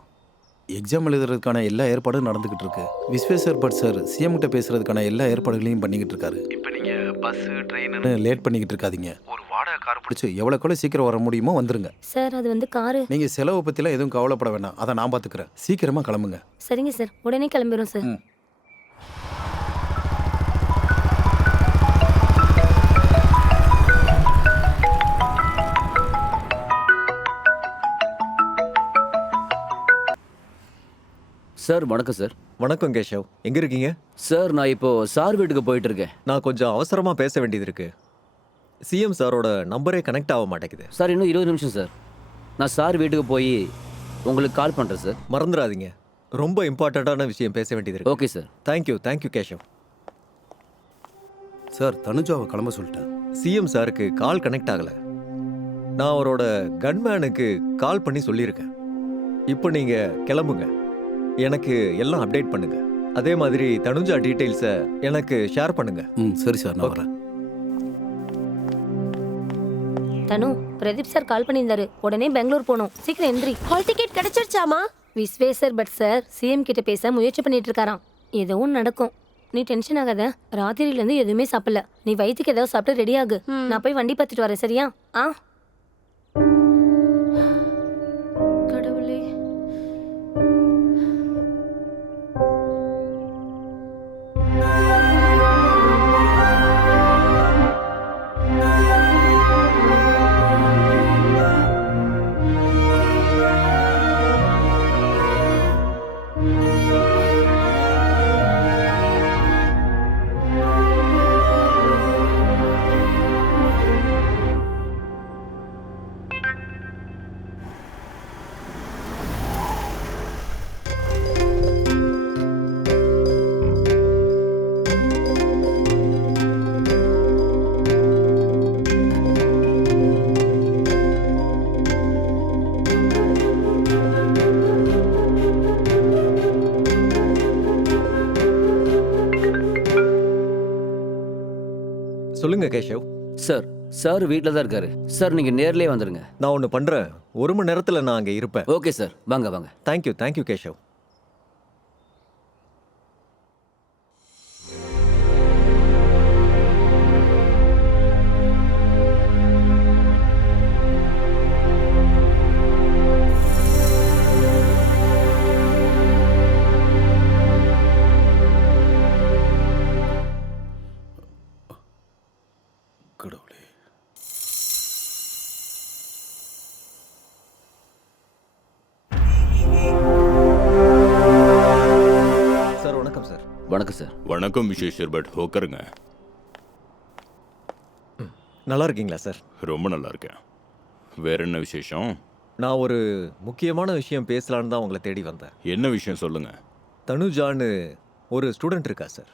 எக்ஸாம் எழுதுறதுக்கான எல்லா ஏற்பாடும் நடந்துக்கிட்டு இருக்கு. விஸ்வேஸ்வர் பட் சார் சிஎம் கிட்ட பேசுறதுக்கான எல்லா ஏற்பாடுகளையும் பண்ணிக்கிட்டு இருக்காரு. இப்போ நீங்க பஸ் ட்ரெயின் லேட் பண்ணிக்கிட்டு இருக்காதீங்க. ஒரு வாடகை கார் பிடிச்சி எவ்வளோக்குள்ள சீக்கிரம் வர முடியுமோ வந்துருங்க. சார் அது வந்து காரு. நீங்க செலவை பத்திலாம் எதுவும் கவலைப்பட வேண்டாம், அதை நான் பார்த்துக்கிறேன். சீக்கிரமா கிளம்புங்க. சரிங்க சார், உடனே கிளம்பிடும் சார். சார் வணக்கம் சார். வணக்கம் கேஷவ், எங்க இருக்கீங்க? சார் நான் இப்போ சார் வீட்டுக்கு போயிட்டு இருக்கேன். நான் கொஞ்சம் அவசரமா பேச வேண்டியது இருக்கு. சிஎம் சாரோட நம்பரே கனெக்ட் ஆக மாட்டேங்குது. சார் இன்னும் 20 நிமிஷம் சார். நான் சார் வீட்டுக்கு போய் உங்களுக்கு கால் பண்ணுறேன் சார். மறந்துடாதீங்க, ரொம்ப இம்பார்ட்டண்ட்டான விஷயம் பேச வேண்டியது இருக்கு. Okay sir. Thank you Keshav. Sir தனுஜாவை கிளம்ப சொல்லிட்டேன். சிஎம் சாருக்கு கால் கனெக்ட் ஆகல. நான் அவரோட கன்மேனுக்கு கால் பண்ணி சொல்லியிருக்கேன். இப்போ நீங்க கிளம்புங்க, எனக்கு எல்லாம் அப்டேட் பண்ணுங்க. அதே மாதிரி தனுஜா டீடைல்ஸை எனக்கு ஷேர் பண்ணுங்க. சரி சார், நான் வரேன். தனு, பிரதீப் சார் கால் பண்ணியிருந்தாரு. உடனே பெங்களூர் போகணும். சீக்கிரம் என்ட்ரி. ஹால் டிக்கெட் கிடைச்சிருச்சாமா? விஸ்வேஸ்வர் பட் சார் சிஎம் கிட்ட பேச முயற்சி பண்ணிட்டு இருக்காராம். எதுவும் நடக்கும், நீ டென்ஷன் ஆகாத. ராத்திரியிலேருந்து எதுவுமே சாப்பிடல. நீ வயிற்றுக்கு ஏதாவது சாப்பிட்டு ரெடி ஆகு. நான் போய் வண்டி பார்த்துட்டு வரேன், சரியா? ஆ. கடவுளே. சொல்லுங்க கேஷவ். சார் சார் வீட்டில் தான் இருக்காரு. சார் நீங்கள் நேர்லேயே வந்துடுங்க. நான் ஒன்று பண்றேன், 1 மணி நேரத்தில் நான் அங்கே இருப்பேன். ஓகே சார், வாங்க வாங்க. தேங்க்யூ கேஷவ். கடவுளே. சார் வணக்கம் சார். வணக்கம் சார். வணக்கம் விஸ்வேஸ்வர் பட், உட்காருங்க. நல்லா இருக்கீங்களா சார்? ரொம்ப நல்லா இருக்கேன். வேற என்ன விசேஷம்? நான் ஒரு முக்கியமான விஷயம் பேசலான்னு தான் உங்களை தேடி வந்தேன். என்ன விஷயம் சொல்லுங்க. தனுஜான்னு ஒரு ஸ்டூடெண்ட் இருக்கா சார்.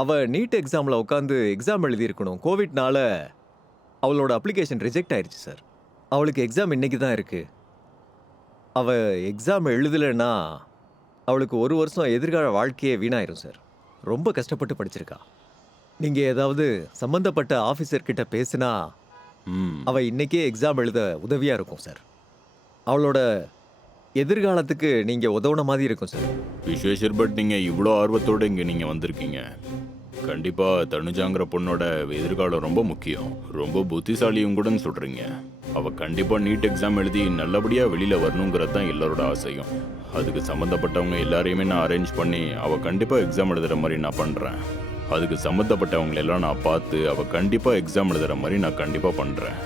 அவ நீட் எக்ஸாமில் உட்காந்து எக்ஸாம் எழுதியிருக்கணும். கோவிட்னால அவளோட அப்ளிகேஷன் ரிஜெக்ட் ஆயிடுச்சு சார். அவளுக்கு எக்ஸாம் இன்னைக்கு தான் இருக்கு. அவ எக்ஸாம் எழுதலைன்னா அவளுக்கு 1 வருஷம் எதிர்கால வாழ்க்கையே வீணாயிரும் சார். ரொம்ப கஷ்டப்பட்டு படிச்சிருக்கா. நீங்கள் ஏதாவது சம்மந்தப்பட்ட ஆஃபீஸர்கிட்ட பேசுனா அவள் இன்னைக்கே எக்ஸாம் எழுத உதவியாக இருக்கும் சார். அவளோட எதிர்காலத்துக்கு நீங்கள் உதவுன மாதிரி இருக்கும் சார். விஸ்வேஸ்வர் பட், நீங்கள் இவ்வளோ ஆர்வத்தோடு இங்கே நீங்கள் வந்திருக்கீங்க. கண்டிப்பாக தனுஜாங்கிற பொண்ணோட எதிர்காலம் ரொம்ப முக்கியம். ரொம்ப புத்திசாலியும் கூடன்னு சொல்கிறீங்க. அவள் கண்டிப்பாக நீட் எக்ஸாம் எழுதி நல்லபடியாக வெளியில் வரணுங்கிறது தான் எல்லாரோட ஆசையும். அதுக்கு சம்மந்தப்பட்டவங்க எல்லாரையுமே நான் அரேஞ்ச் பண்ணி அவள் கண்டிப்பாக எக்ஸாம் எழுதுகிற மாதிரி நான் பண்ணுறேன். அதுக்கு சம்மந்தப்பட்டவங்களெல்லாம் நான் பார்த்து அவள் கண்டிப்பாக எக்ஸாம் எழுதுகிற மாதிரி நான் கண்டிப்பாக பண்ணுறேன்.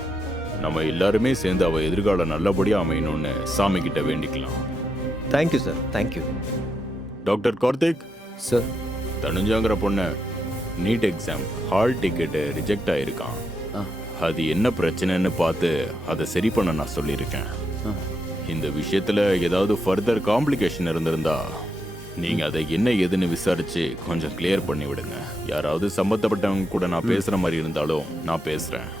நம்ம எல்லாருமே சேர்ந்து அவள் எதிர்காலம் நல்லபடியாக அமையணும்னு சாமி கிட்ட வேண்டிக்கலாம். Thank you sir, thank you. Doctor Karthik sir, தனுஜாங்கிற பொண்ணை NEET exam hall ticket reject ஆகிருக்கான். அது என்ன பிரச்சனைன்னு பார்த்து அதை சரி பண்ண நான் சொல்லியிருக்கேன். இந்த விஷயத்தில் ஏதாவது ஃபர்தர் காம்ப்ளிகேஷன் இருந்திருந்தா நீங்கள் அதை என்ன ஏதுன்னு விசாரித்து கொஞ்சம் கிளியர் பண்ணி விடுங்க. யாராவது சம்மந்தப்பட்டவங்க கூட நான் பேசுகிற மாதிரி இருந்தாலும் நான் பேசுகிறேன்.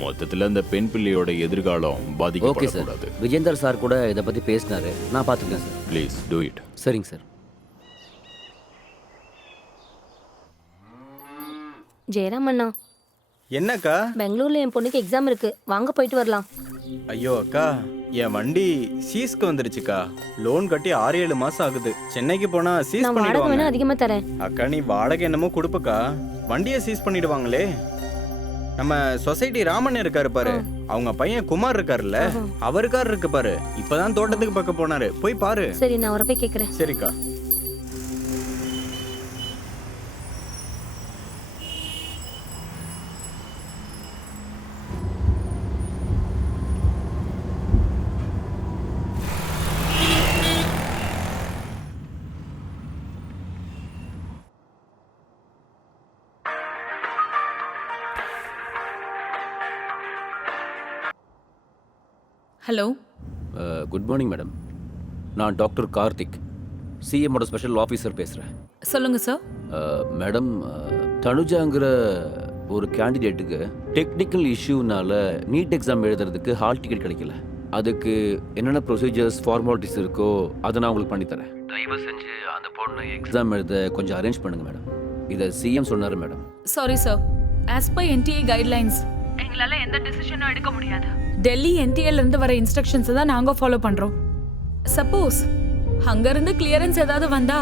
மொத்தத்தில் அந்த பெண் பிள்ளையோட எதிர்காலம் பாதிக்கப்படக்கூடாது. விஜேந்தர் சார் கூட இதை பற்றி பேசினாரு. நான் பார்த்துக்கிறேன் சார். Please do it. சரிங்க சார். ஜெயராம் அண்ணா. என்னக்கா? பெங்களூர்ல என் பொண்ணுக்கு எக்ஸாம் இருக்கு, வாங்க போயிட்டு வரலாம். ஐயோ அக்கா, என் வண்டி சீஸ்க்கு வந்துருச்சுக்கா. லோன் கட்டி 6-7 மாசம் ஆகுது. சென்னைக்கு போனா சீஸ் நான் வாடகை வேணா பண்ணிடுவாங்க. அதிகமா தரேன். அக்கா நீ வாடகை என்னமோ கொடுப்பக்கா, வண்டியை சீஸ் பண்ணிடுவாங்களே. நம்ம சொசைட்டி ராமன் இருக்காரு பாரு, அவங்க பையன் குமார் இருக்காருல்ல, அவர் கார் இருக்கு பாரு, இப்பதான் தோட்டத்துக்கு பக்கம் போனாரு, போய் பாரு. சரி, நான் அவரை போய் கேட்கறேன். சரிக்கா. Hello, good morning madam. நான் டாக்டர் கார்த்திக், சிஎம்மோட ஸ்பெஷல் ஆஃபீஸர் பேசுகிறேன். சொல்லுங்க சார். மேடம், தனுஜாங்கிற ஒரு கேண்டிடேட்டுக்கு டெக்னிக்கல் இஷ்யூனால நீட் எக்ஸாம் எழுதுறதுக்கு ஹால் டிக்கெட் கிடைக்கல. அதுக்கு என்னென்ன ப்ரொசீஜர்ஸ் ஃபார்மாலிட்டிஸ் இருக்கோ அதை நான் உங்களுக்கு பண்ணித்தரேன். தயவு செஞ்சு அந்த பொண்ணு எக்ஸாம் எழுத கொஞ்சம் அரேஞ்ச் பண்ணுங்க மேடம். இதை சிஎம் சொன்னார் madam. Sorry sir, as by NDA guidelines எங்களால எந்த டிசிஷனும் எடுக்க முடியாது. டெல்லி என்டிஏல இருந்து வர இன்ஸ்ட்ரக்ஷன்ஸ் தான் நாங்க ஃபாலோ பண்றோம். சப்போஸ் அங்க இருந்து கிளியரன்ஸ் ஏதாவது வந்தா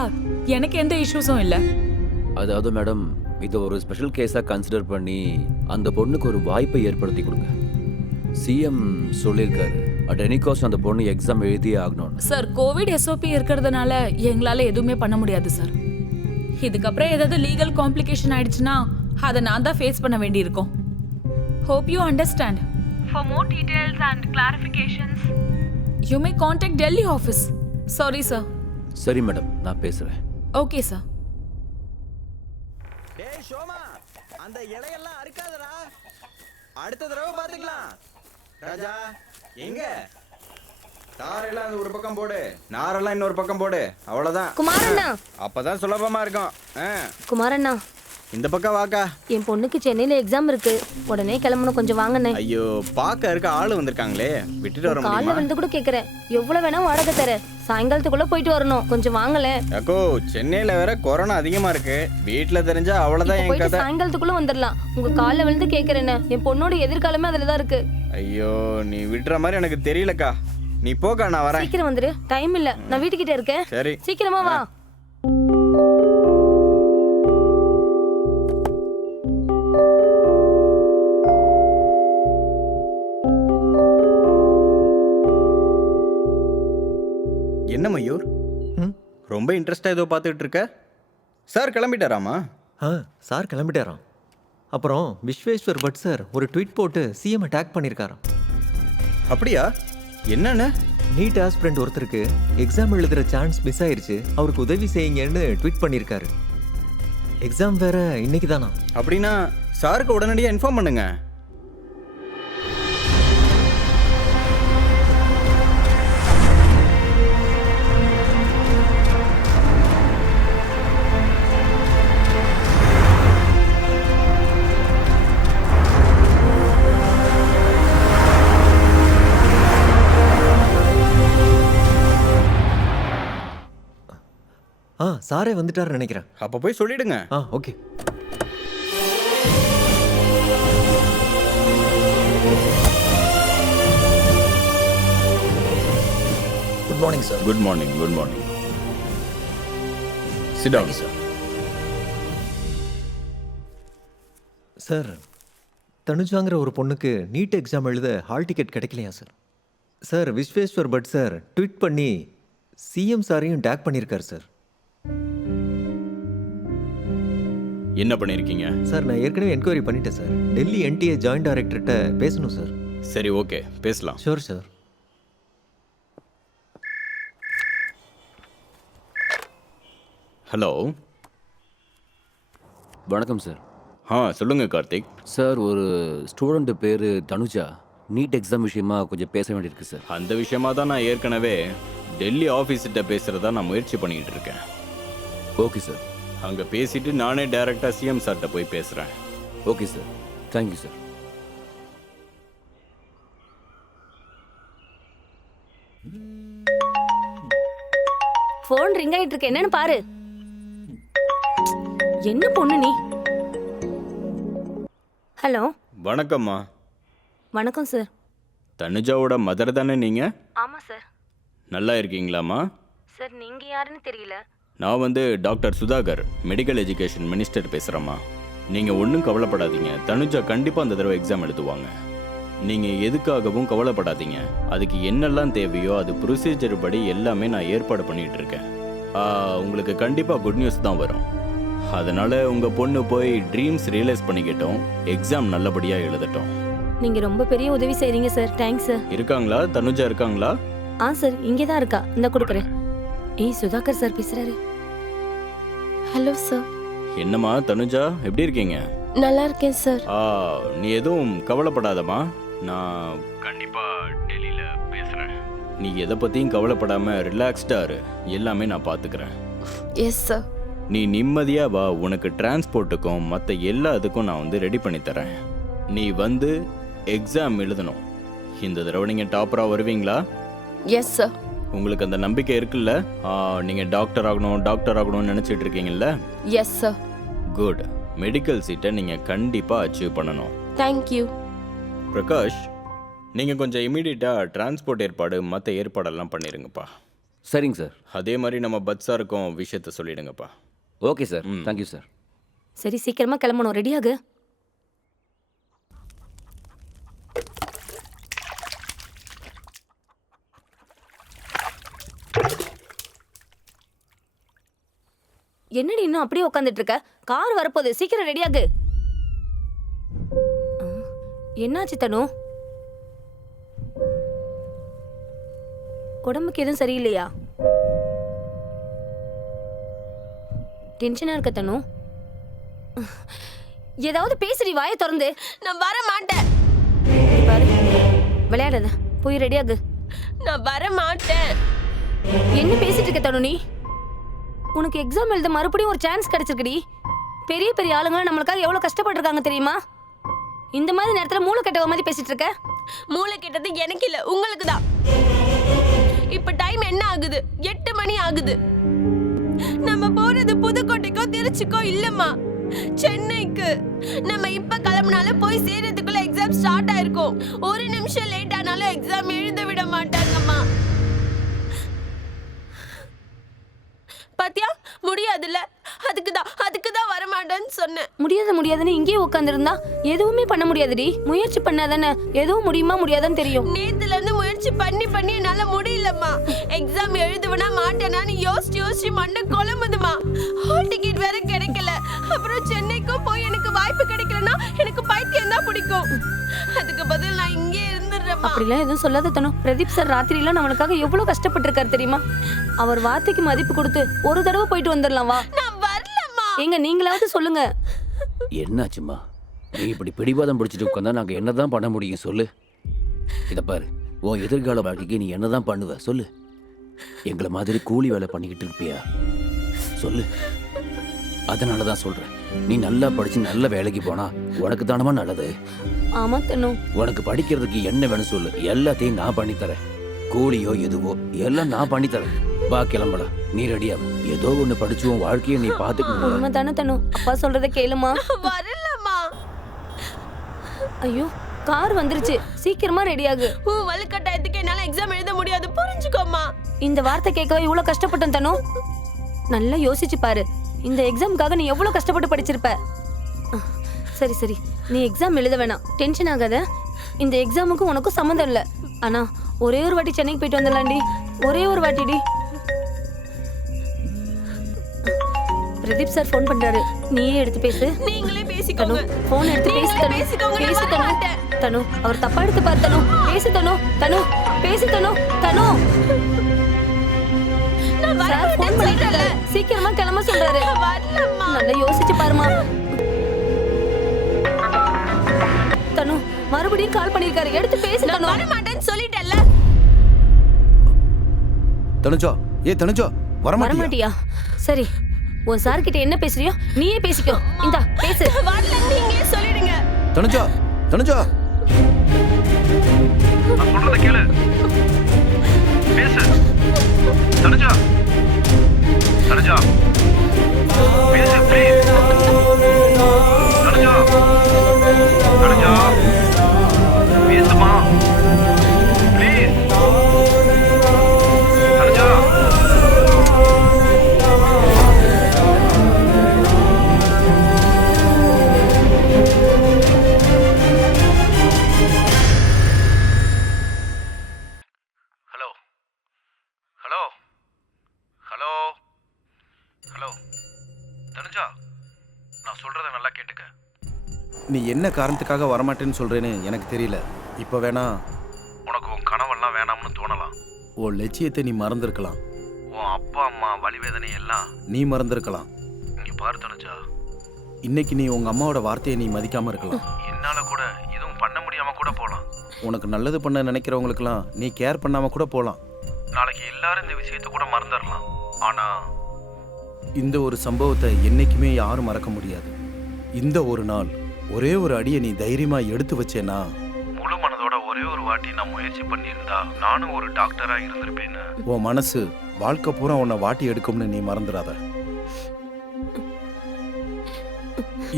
எனக்கு எந்த இஷ்யூஸும் இல்ல. அதாவது மேடம், இது ஒரு ஸ்பெஷல் கேஸாக கன்சிடர் பண்ணி அந்த பொண்ணுக்கு ஒரு வாய்ப்பை ஏற்படுத்தி கொடுங்க. சிஎம் சொல்லியிருக்காரு, அட் எனி காஸ்ட் அந்த பொண்ணு எக்ஸாம் எழுதியே ஆகணும்னு. சார், கோவிட் எஸ்ஓபி இருக்கிறதுனால எங்களால எதுவுமே பண்ண முடியாது சார். இதுக்கப்புறம் ஏதாவது லீகல் காம்ப்ளிகேஷன் ஆயிடுச்சுன்னா அதை நான் தான் ஃபேஸ் பண்ண வேண்டியிருக்கும். Hope you understand. For more details and clarifications, You may contact Delhi office. Sorry, sir. சரி மேடம், நான் பேசுகிறேன். Okay, sir. டேய் ஷோமா, அந்த இலையெல்லாம் அறுக்காதடா, அடுத்த தடவை பாத்துக்கலாம். ராஜா எங்க? தாரெல்லாம் அந்த ஒரு பக்கம் போடு, நாரெல்லாம் இன்னொரு பக்கம் போடு, அவ்வளவுதான். குமாரண்ணா, அப்பதான் சுலபமா இருக்கும். குமாரண்ணா, இந்த பக்கம் வாக்கா. என் பொண்ணுக்கு சென்னையில எக்ஸாம் இருக்கு, உடனே கிளம்பணும், கொஞ்சம் வாங்கண்ணே. ஐயோ, பாக்க இருக்க ஆளு வந்திருக்காங்களே, விட்டுட்டு வர காலைல முடியுமா? வந்து கூட கேக்குறேன், எவ்வளவு வேணா வாடகை தர, சாயங்காலத்துக்குள்ள போயிட்டு வரணும், கொஞ்சம் வாங்கல. அக்கோ, சென்னையில வேற கொரோனா அதிகமா இருக்கு, வீட்டுல தெரிஞ்சா அவ்வளவுதான் என் போயிட்டு கதை. சாயங்காலத்துக்குள்ள வந்துடலாம். உங்க கால்ல விழுந்து கேக்குறேன்னு, என் பொண்ணோட எதிர்காலமே அதுலதான் இருக்கு. ஐயோ, நீ விட்டுற மாதிரி எனக்கு தெரியலக்கா, நீ போக்கா, நான் வரேன். சீக்கிரம் வந்துரு, டைம் இல்ல, நான் வீட்டுக்கிட்ட இருக்கேன். சரி, சீக்கிரமா வா. என்ன மயூர், ரொம்ப இன்ட்ரெஸ்டா ஏதோ பார்த்துட்டு இருக்க? சார் கிளம்பிட்டாராமா? சார் கிளம்பிட்டாராம். அப்புறம் விஸ்வேஸ்வர் பட் சார் ஒரு ட்வீட் போட்டு சிஎம் டேக் பண்ணியிருக்காராம். அப்படியா? என்னன்னு? நீட் ஆஸ்பிரண்ட் ஒருத்தருக்கு எக்ஸாம் எழுதுகிற சான்ஸ் மிஸ் ஆயிருச்சு, அவருக்கு உதவி செய்யுங்கன்னு ட்வீட் பண்ணியிருக்காரு. எக்ஸாம் வேற இன்னைக்கு தானா? அப்படின்னா சாருக்கு உடனடியாக இன்ஃபார்ம் பண்ணுங்க. சாரே வந்துட்டாருன்னு நினைக்கிறேன். அப்போ போய் சொல்லிடுங்க. Okay. Good morning sir. Good morning. Good morning. Sit down sir. Sir, தனுஜாங்கிற ஒரு பொண்ணுக்கு நீட் எக்ஸாம் எழுத ஹால் டிக்கெட் கிடைக்கலையா sir? Sir, Vishweshwar Bhat sir tweet பண்ணி சிஎம் சாரையும் டேக் பண்ணியிருக்காரு சார். என்ன பண்ணியிருக்கீங்க? சார், நான் ஏற்கனவே என்கொயரி பண்ணிட்டேன் சார். டெல்லி என்டிஏ ஜாயிண்ட் டைரக்டர்கிட்ட பேசணும் சார். சரி, ஓகே, பேசலாம். Sure sir. ஹலோ, வணக்கம் சார். சொல்லுங்க கார்த்திக். சார், ஒரு ஸ்டூடெண்ட் பேர் தனுஜா, நீட் எக்ஸாம் விஷயமா கொஞ்சம் பேச வேண்டியிருக்கு சார். அந்த விஷயமா தான் நான் ஏற்கனவே டெல்லி ஆஃபீஸ்கிட்ட பேசுகிறதா நான் முயற்சி பண்ணிக்கிட்டு இருக்கேன். Okay sir. அங்கே பேசிட்டு நானே டைரெக்டாக சிஎம் சார்கிட்ட போய் பேசுகிறேன். Okay sir, thank you sir. Phone ring ஆயிட்டு இருக்கு, என்னன்னு பாரு. என்ன பொண்ணு நீ? ஹலோ. வணக்கம்மா. வணக்கம் சார். தனுஜாவோட மதர் தானே நீங்கள்? ஆமா சார். நல்லா இருக்கீங்களாம்மா? சார் நீங்க யாருன்னு தெரியல. நான் doctor Sudhakar, medical education minister பேசுகிறேம்மா. நீங்கள் ஒன்றும் கவலைப்படாதீங்க, தனுஜா கண்டிப்பாக அந்த தடவை எக்ஸாம் எழுதுவாங்க. நீங்கள் எதுக்காகவும் கவலைப்படாதீங்க. அதுக்கு என்னெல்லாம் தேவையோ அது ப்ரொசீஜர் படி எல்லாமே நான் ஏற்பாடு பண்ணிகிட்டு இருக்கேன். உங்களுக்கு கண்டிப்பாக குட் நியூஸ் தான் வரும். அதனால் உங்கள் பொண்ணு போய் ட்ரீம்ஸ் ரியலைஸ் பண்ணிக்கிட்டோம், எக்ஸாம் நல்லபடியாக எழுதட்டும். நீங்க ரொம்ப பெரிய உதவி செய்றீங்க சார். Thanks sir. இருக்காங்களா தனுஜா? இருக்காங்களா? சார் இங்கே தான் இருக்கா. இந்த கொடுக்குறேன். சுதாகர் சார் பேசுறாரு. Hello sir. என்னம்மா தனுஜா, எப்படி இருக்கீங்க? நல்லா இருக்கேன் சார். நீ எதுவும் கவலைப்படாதம்மா, நான் கண்டிப்பாக டெல்லியில் பேசுகிறேன். நீ எதை பற்றியும் கவலைப்படாமல் ரிலாக்ஸ்டாக இரு, எல்லாமே நான் பார்த்துக்கிறேன். Yes sir. நீ நிம்மதியாக வா, உனக்கு டிரான்ஸ்போர்ட்டுக்கும் மற்ற எல்லா இதுக்கும் நான் ரெடி பண்ணி தரேன். நீ எக்ஸாம் எழுதணும். இந்த தடவை நீங்கள் டாப்பராக வருவீங்களா? Yes sir. உங்களுக்கு அந்த நம்பிக்கை இருக்குல்ல? நீங்கள் டாக்டர் ஆகணும்னு நினச்சிட்டு இருக்கீங்கல்ல? Yes sir. குட். மெடிக்கல் சீட்டை நீங்கள் கண்டிப்பாக அச்சீவ் பண்ணணும். தேங்க்யூ. பிரகாஷ், நீங்கள் கொஞ்சம் இமீடியட்டாக டிரான்ஸ்போர்ட் ஏற்பாடு மற்ற ஏற்பாடெல்லாம் பண்ணிடுங்கப்பா. சரிங்க சார். அதே மாதிரி நம்ம பஸ் சாருக்கும் விஷயத்த சொல்லிடுங்கப்பா. Okay sir. Thank you sir. சரி சீக்கிரமா கிளம்பணும். ரெடியாகு. என்னடி இன்னும் அப்படியே உட்காந்துட்டு இருக்க? கார் வரப்போகுது, சீக்கிரம் ரெடியாகு. என்னாச்சு தனு? உடம்புக்கு எதுவும் சரியில்லையா? டென்ஷனா இருக்க தனு? ஏதாவது பேசுடி, வாயை திறந்து. நான் வர மாட்டேன். பாரு, விளையாடாத, போய் ரெடியாகு. நான் வர மாட்டேன். என்ன பேசிட்டு இருக்க தனு நீ? உனக்கு எக்ஸாம் எழுத மறுபடியும் ஒரு சான்ஸ் கிடைச்சிருக்குடி. பெரிய பெரிய ஆளுங்க நம்மளுக்காக எவ்வளவு கஷ்டப்பட்டிருக்காங்க தெரியுமா? இந்த மாதிரி நேரத்துல மூளை கெட்டவ மாதிரி பேசிட்டு இருக்க. மூளை கெட்டது எனக்கு இல்ல, உங்களுக்கு தான். இப்ப டைம் என்ன ஆகுது? 8 மணி ஆகுது. நம்ம போறது புதுக்கோட்டைக்கோ திருச்சிக்கோ இல்லம்மா, சென்னைக்கு. நம்ம இப்ப கிளம்பினாலும் போய் சேர்றதுக்குள்ள எக்ஸாம் ஸ்டார்ட் ஆயிருக்கும். ஒரு நிமிஷம் லேட் ஆனாலும் எக்ஸாம் எழுத விட மாட்டாங்கம்மா. பாத்தியா, முடியாதுல்ல. அதுக்குதான் வர மாட்டேன்னு சொன்னேன். முடியாதுன்னு இங்கேயே உட்காந்துருந்தா எதுவுமே பண்ண முடியாதுடி. முயற்சி பண்ணாதானே எதுவும் முடியுமா முடியாதான்னு தெரியும். நேத்துல இருந்து முயற்சி பண்ணி என்னால முடியலம்மா. எக்ஸாம் எழுதுவனா மாட்டேனான்னு யோசிச்சு மண்டை குழம்புதுமா. ஹால் டிக்கெட் வேற கிடைக்கல. அப்புறம் சென்னைக்கும் போய் எனக்கு வாய்ப்பு கிடைக்கலன்னா எனக்கு பைத்தியம் தான் பிடிக்கும். அதுக்கு பதில் நான் இங்கே இருந்துடுறேம்மா. அப்படிலாம் எதுவும் சொல்லாத தனு. பிரதீப் சார் ராத்திரியில நம்மளுக்காக எவ்வளவு கஷ்டப்பட்டிருக்காரு தெரியுமா? அவர் வார்த்தைக்கு மதிப்பு கொடுத்து ஒரு தடவை போயிட்டு வந்துடலாம். வா. நான் வரலம்மா. எங்க நீங்களாவது சொல்லுங்க. என்னாச்சுமா? நீ இப்படி பிடிவாதம் பிடிச்சிட்டு உட்காந்தா நாங்கள் என்னதான் பண்ண முடியும் சொல்லு? இதை பாரு, உன் எதிர்கால வாழ்க்கைக்கு நீ என்னதான் பண்ணுவ சொல்லு? எங்களை மாதிரி கூலி வேலை பண்ணிக்கிட்டு இருப்பியா சொல்லு? அதனால தான் சொல்கிறேன், நீ நல்லா படித்து நல்ல வேலைக்கு போனா உனக்கு தானமா நல்லது. ஆமா தனு. உனக்கு படிக்கிறதுக்கு என்ன வேணும் சொல்லு, எல்லாத்தையும் நான் பண்ணித்தரேன். கூலியோ எதுவோ எல்லாம் நான் பண்ணித்தரேன். வா கிளம்பலாம். நீ ரெடியா? ஏதோ ஒன்று படிச்சு உன் வாழ்க்கையை நீ பார்த்துக்கணும். உண்மை தானே தனு? அப்பா சொல்றத கேளுமா. வரலம்மா. ஐயோ, கார் வந்துருச்சு, சீக்கிரமா ரெடியாகு. வலுக்கட்டாயத்துக்கு என்னால எக்ஸாம் எழுத முடியாது, புரிஞ்சுக்கோமா. இந்த வார்த்தை கேட்கவே இவ்வளவு கஷ்டப்பட்டேன் தனு. நல்லா யோசிச்சு பாரு, இந்த எக்ஸாமுக்காக நீ எவ்வளவு கஷ்டப்பட்டு படிச்சிருப்ப. சரி நீ எக்ஸாம் எழுத வேணாம், டென்ஷன் ஆகாத. இந்த எக்ஸாமுக்கும் உனக்கும் சம்மந்தம் இல்லை. ஆனா ஒரே ஒரு வாட்டி சென்னைக்கு போயிட்டு வந்துடலாம்டி. ஒரே ஒரு வாட்டிடி. பிரதீப் சார் ஃபோன் பண்றாரு, நீயே எடுத்து பேசு. நீங்களே பேசிக்கோங்க. ஃபோன் எடுத்து பேசு தனு. பேசு தனு. தனு, அவர் தப்பா எடுத்து பாரு தனு. பேசு தனு. பேசு தனு. சார் ஃபோன் பண்ணிட்டாரு, சீக்கிரமா கிளம்ப சொல்றாரு. நல்லா யோசிச்சு பாருமா. தனு மறுபடியும் கால் பண்ணிருக்காரு, எடுத்து பேசு தனு. வர மாட்டேன்னு சொல்லிட்டேன்ல. தனுஜா, தனுஜா வர மாட்டியா? சரி, உன் சார் கிட்ட என்ன பேசுறியோ நீயே பேசிக்கோ. இந்தா பேசு. வரல நீங்களே சொல்லிடுங்க. தனுஜா நான் சொல்றத கேளு. பேசு. தனுஜா பேசு ப்ளீஸ். தனுஜா பேசுமா. சொல்கிறத நல்லா கேட்டுக்க. நீ என்ன காரணத்துக்காக வரமாட்டேன்னு சொல்கிறேன்னு எனக்கு தெரியல. இப்போ வேணா உனக்கு உன் கனவெல்லாம் வேணாம்னு தோணலாம். உன் லட்சியத்தை நீ மறந்துருக்கலாம். உன் அப்பா அம்மா வலிவேதனை எல்லாம் நீ மறந்துருக்கலாம். இங்கே பாரு தனுஜா, இன்னைக்கு நீ உங்கள் அம்மாவோட வார்த்தையை நீ மதிக்காமல் இருக்கலாம். என்னால் கூட எதுவும் பண்ண முடியாமல் கூட போகலாம். உனக்கு நல்லது பண்ண நினைக்கிறவங்களுக்கெல்லாம் நீ கேர் பண்ணாமல் கூட போகலாம். நாளைக்கு எல்லாரும் இந்த விஷயத்தை கூட மறந்துடலாம். ஆனால் இந்த ஒரு சம்பவத்தை என்றைக்குமே யாரும் மறக்க முடியாது. இந்த ஒரு நாள் ஒரே ஒரு அடியை நீ தைரியமாக எடுத்து வச்சேன்னா முழு மனதோட ஒரே ஒரு வாட்டி நான் முயற்சி பண்ணியிருந்தா நானும் ஒரு டாக்டராக இருந்திருப்பேன்னு. உன் மனசு வாழ்க்கை பூரா உன்னை வாட்டி எடுக்கும்னு நீ மறந்துடாத.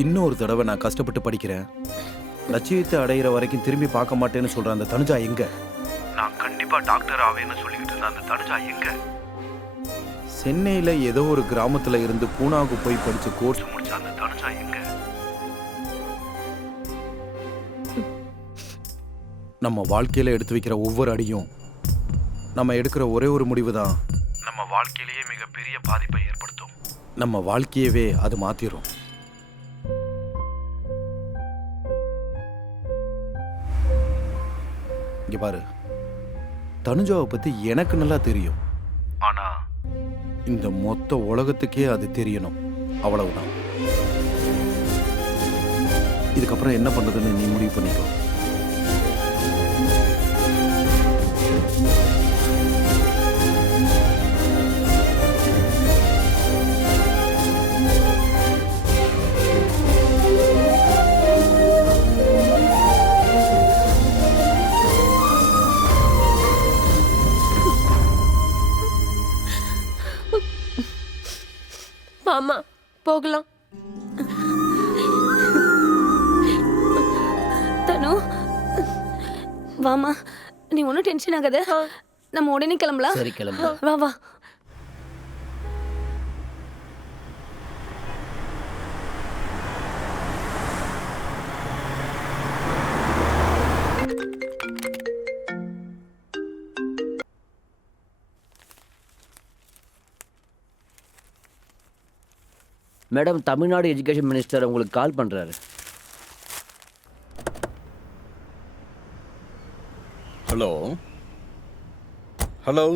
இன்னொரு தடவை நான் கஷ்டப்பட்டு படிக்கிறேன், லட்சியத்தை அடையிற வரைக்கும் திரும்பி பார்க்க மாட்டேன்னு சொல்ற அந்த தனுஜா எங்க? நான் கண்டிப்பா டாக்டர் ஆவேன்னு சொல்லிக்கிட்டு இருந்த அந்த தனுஜா எங்க? சென்னையில ஏதோ ஒரு கிராமத்துல இருந்து பூனாவுக்கு போய் படிச்சு கோர்ஸ் முடிச்ச அந்த தனுஜா எங்க? நம்ம வாழ்க்கையில எடுத்து வைக்கிற ஒவ்வொரு அடியும், நம்ம எடுக்கிற ஒரே ஒரு முடிவு தான் நம்ம வாழ்க்கையிலேயே மிகப்பெரிய பாதிப்பை ஏற்படுத்தும். நம்ம வாழ்க்கையவே அது மாத்திரும். இங்க பாரு, தனுஜாவை பத்தி எனக்கு நல்லா தெரியும். ஆனா இந்த மொத்த உலகத்துக்கே அது தெரியணும், அவ்வளவுதான். இதுக்கப்புறம் என்ன பண்றதுன்னு நீ முடிவு பண்ணிக்கோ. மாமா போகலாம். தனு வாமா, நீ ஒன்றும் டென்ஷன் ஆகாத, நம்ம உடனே கிளம்பலாம். சரி, கிளம்பு. வா வா. மேடம், தமிழ்நாடு எஜுகேஷன் மினிஸ்டர் உங்களுக்கு கால் பண்ணுறாரு. Hello hello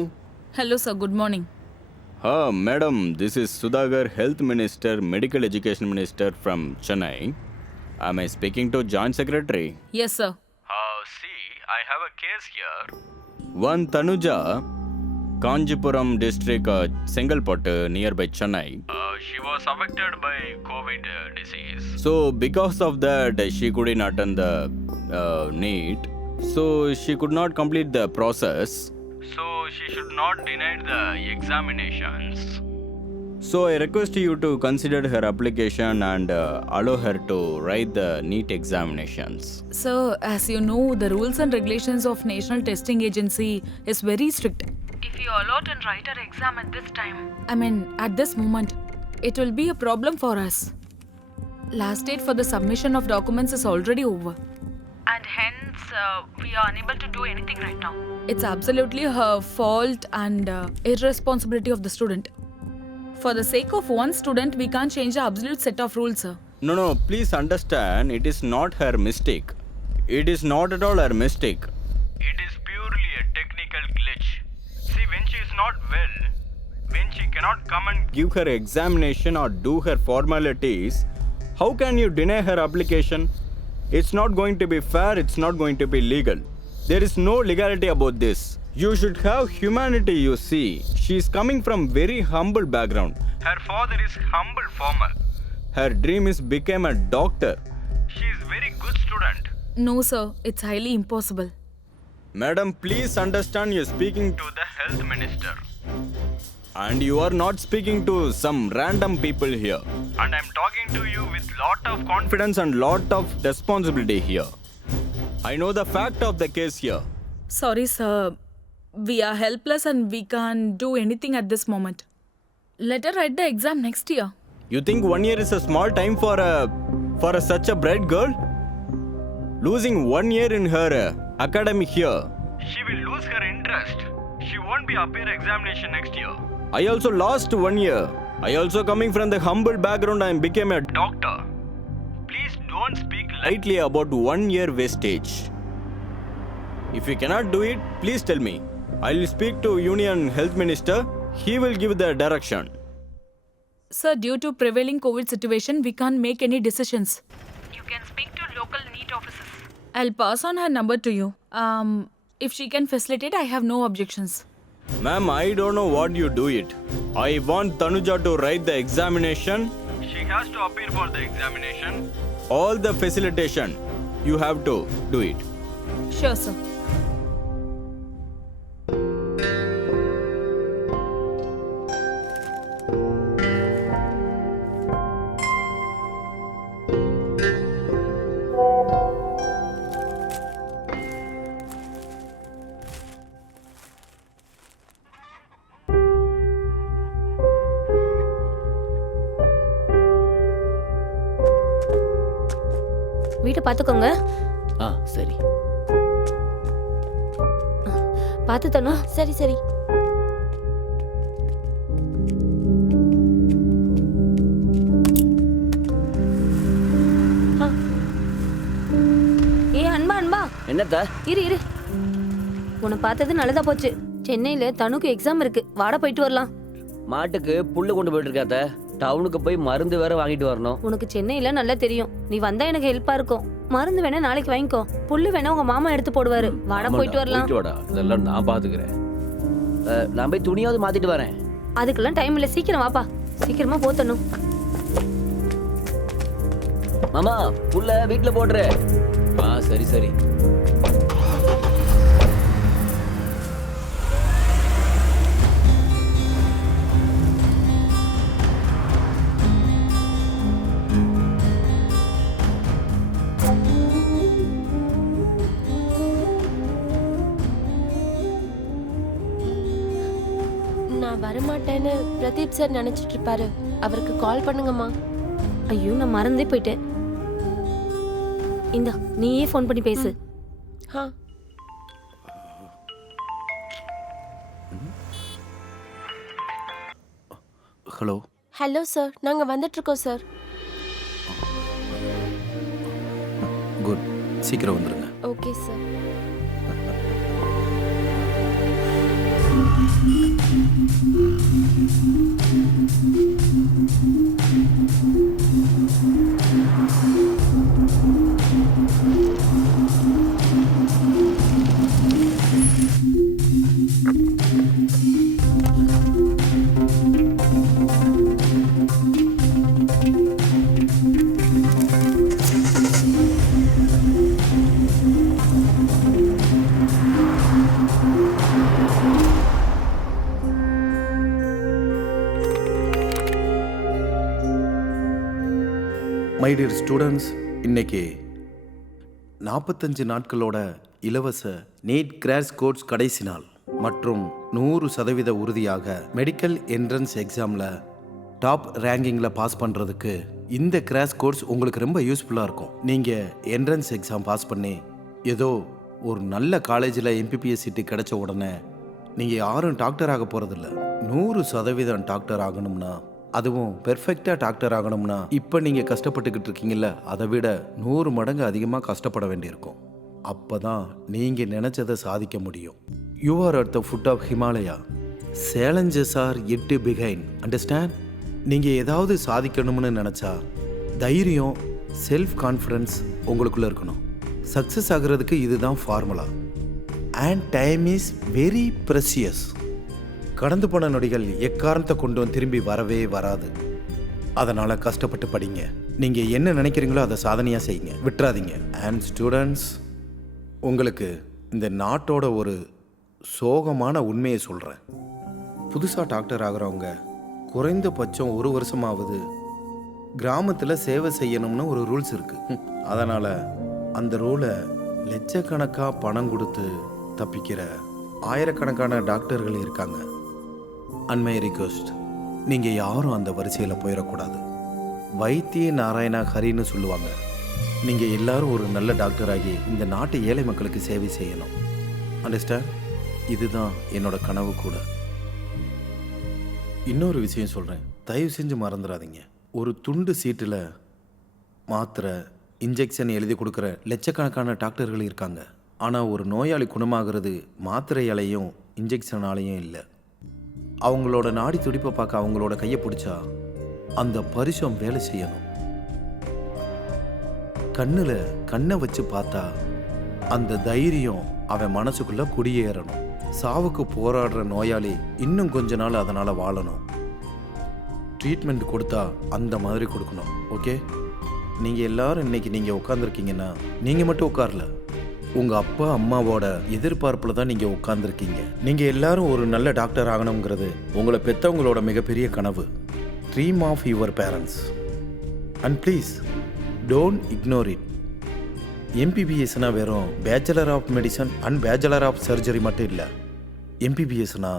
hello sir, good morning. Madam, this is Sudhakar, health minister, medical education minister from Chennai. Am I speaking to Joint Secretary? Yes sir. See, I have a case here. One Tanuja, Kanjipuram district, Sengalpattu, nearby Chennai. She was affected by COVID disease. So because of that, she couldn't attend the NEET. So she could not complete the process. So she should not deny the examinations. So I request you to consider her application and allow her to write the NEET examinations. So, as you know, the rules and regulations of National Testing Agency is very strict. If you allot and write her exam at this time, I mean, at this moment, it will be a problem for us. Last date for the submission of documents is already over. and hence we are unable to do anything right now. It's absolutely her fault and irresponsibility of the student. For the sake of one student, we can't change the absolute set of rules, sir. No, please understand, it is not her mistake. It is not at all her mistake. It is purely a technical glitch. See, when she is not well, when she cannot come and give her examination or do her formalities, how can you deny her application? It's not going to be fair, it's not going to be legal. There is no legality about this. You should have humanity, you see. She is coming from very humble background. Her father is humble farmer. Her dream is become a doctor. She is very good student. No, sir, it's highly impossible. Madam, please understand, you're speaking to the health minister. And you are not speaking to some random people here. And I'm talking to you with lot of confidence and lot of responsibility here. I know the fact of the case here. Sorry, sir. We are helpless and we can't do anything at this moment. Let her write the exam next year. You think 1 year is a small time for such a bright girl? Losing 1 year in her academic here, she will lose her interest. She won't be appear examination next year. I also lost 1 year. I also coming from the humble background and became a doctor. Please don't speak lightly about 1 year wastage. If you cannot do it, please tell me. I will speak to Union Health Minister. He will give the direction. Sir, due to prevailing COVID situation, we can't make any decisions. You can speak to local NEET officers. I'll pass on her number to you. If she can facilitate, I have no objections. Ma'am, I don't know what you do it. I want Tanuja to write the examination. She has to appear for the examination. All the facilitation, you have to do it. Sure, sir. வீட்டை பார்த்துக்கோங்க. சரி. பார்த்து தனு. சரி சரி. அன்பா அன்பா. என்னத்தா? இரு. உன்னை பார்த்தது நல்லதா போச்சு. சென்னையில தனுக்கு எக்ஸாம் இருக்கு. வாட போயிட்டு வரலாம். மாட்டுக்கு புல்லு கொண்டு போயிட்டு இருக்காத்த. டவுனுக்கு போய் மருந்து வேற வாங்கிட்டு வரணும். உனக்கு சென்னையில நல்லா தெரியும். நீ வந்தா எனக்கு ஹெல்ப்பா இருக்கும். மருந்து வேணா நாளைக்கு வாங்கிக்கோ. புல்லு வேணா உங்க மாமா எடுத்து போடுவாரு. வாட போயிட்டு வரலாம். இதெல்லாம் நான் பாத்துக்கிறேன். நான் போய் துணியாவது மாத்திட்டு வரேன். அதுக்கெல்லாம் டைம் இல்ல. சீக்கிரம் வாப்பா. சீக்கிரமா போத்தணும். மாமா புல்ல வீட்டுல போடுற. சரி. நான் வரமாட்டேன்னு பிரதீப் சார் நினைச்சிட்டு இருப்பாரு. அவருக்கு கால் பண்ணுங்கம்மா. ஐயோ, நான் மறந்தே போயிட்டேன். இந்தா, நீயே ஃபோன் பண்ணி பேசு. ஹலோ. ஹலோ சார், நாங்க வந்துட்டு இருக்கோம் சார். குட். சீக்கிரம் வந்துருங்க. Okay sir. My dear students, இன்னைக்கு 45 நாட்களோட இலவச நீட் கிராஷ் கோர்ஸ் கடைசி நாள் மற்றும் 100% உறுதியாக மெடிக்கல் என்ட்ரன்ஸ் எக்ஸாமில் டாப் ரேங்கிங்கில் பாஸ் பண்ணுறதுக்கு இந்த கிராஷ் கோர்ஸ் உங்களுக்கு ரொம்ப யூஸ்ஃபுல்லாக இருக்கும். நீங்கள் என்ட்ரன்ஸ் எக்ஸாம் பாஸ் பண்ணி ஏதோ ஒரு நல்ல காலேஜில் எம்பிபிஎஸ் சீட்டு கிடைச்ச உடனே நீங்கள் யாரும் டாக்டர் ஆக போகிறதில்ல. 100% டாக்டர் ஆகணும்னா, அதுவும் பெர்ஃபெக்டாக டாக்டர் ஆகணும்னா இப்போ நீங்கள் கஷ்டப்பட்டுக்கிட்டு இருக்கீங்கல்ல, அதை விட 100 மடங்கு அதிகமாக கஷ்டப்பட வேண்டியிருக்கும். அப்போ தான் நீங்கள் நினச்சதை சாதிக்க முடியும். You are at the foot of Himalaya. Challenges are at behind. Understand? நீங்கள் ஏதாவது சாதிக்கணும்னு நினச்சா தைரியம், செல்ஃப் கான்ஃபிடன்ஸ் உங்களுக்குள்ளே இருக்கணும். சக்ஸஸ் ஆகிறதுக்கு இதுதான் formula. And time is very precious. கடந்து போன நொடிகள் எக்காரணத்தை கொண்டும் திரும்பி வரவே வராது. அதனால் கஷ்டப்பட்டு படிங்க. நீங்கள் என்ன நினைக்கிறீங்களோ அதை சாதனையாக செய்யுங்க, விட்டுறாதீங்க. அண்ட் ஸ்டூடெண்ட்ஸ், உங்களுக்கு இந்த நாட்டோட ஒரு சோகமான உண்மையை சொல்கிறேன். புதுசாக டாக்டர் ஆகிறவங்க குறைந்தபட்சம் 1 வருஷமாவது கிராமத்தில் சேவை செய்யணும்னு ஒரு ரூல்ஸ் இருக்குது. அதனால் அந்த ரூலை லட்சக்கணக்காக பணம் கொடுத்து தப்பிக்கிற ஆயிரக்கணக்கான டாக்டர்கள் இருக்காங்க. அண்மை ரிக்வெஸ்ட், நீங்கள் யாரும் அந்த வரிசையில் போயிடக்கூடாது. வைத்திய நாராயணா ஹரின்னு சொல்லுவாங்க. நீங்கள் எல்லாரும் ஒரு நல்ல டாக்டராகி இந்த நாட்டு ஏழை மக்களுக்கு சேவை செய்யணும். அண்டர்ஸ்டாண்ட்? இதுதான் என்னோட கனவு கூட. இன்னொரு விஷயம் சொல்கிறேன், தயவு செஞ்சு மறந்துடாதீங்க. ஒரு துண்டு சீட்டில் மாத்திரை இன்ஜெக்ஷன் எழுதி கொடுக்குற லட்சக்கணக்கான டாக்டர்கள் இருக்காங்க. ஆனால் ஒரு நோயாளி குணமாகிறது மாத்திரையாலையும் இன்ஜெக்ஷனாலையும் இல்லை. அவங்களோட நாடி துடிப்பை பார்க்க அவங்களோட கையை பிடிச்சா அந்த பரிசம் வேலை செய்யணும். கண்ணில் கண்ணை வச்சு பார்த்தா அந்த தைரியம் அவன் மனசுக்குள்ளே குடியேறணும். சாவுக்கு போராடுற நோயாளி இன்னும் கொஞ்ச நாள் அதனால் வாழணும். ட்ரீட்மெண்ட் கொடுத்தா அந்த மாதிரி கொடுக்கணும். ஓகே, நீங்கள் எல்லாரும் இன்னைக்கு நீங்கள் உட்காந்துருக்கீங்கன்னா நீங்கள் மட்டும் உட்காரல, உங்கள் அப்பா அம்மாவோட எதிர்பார்ப்பில் தான் நீங்கள் உட்காந்துருக்கீங்க. நீங்கள் எல்லாரும் ஒரு நல்ல டாக்டர் ஆகணுங்கிறது உங்களை பெற்றவங்களோட மிகப்பெரிய கனவு. Dream of your parents and please don't ignore it. எம்பிபிஎஸ்னா வெறும் bachelor of medicine and bachelor of surgery மட்டும் இல்லை. எம்பிபிஎஸ்னா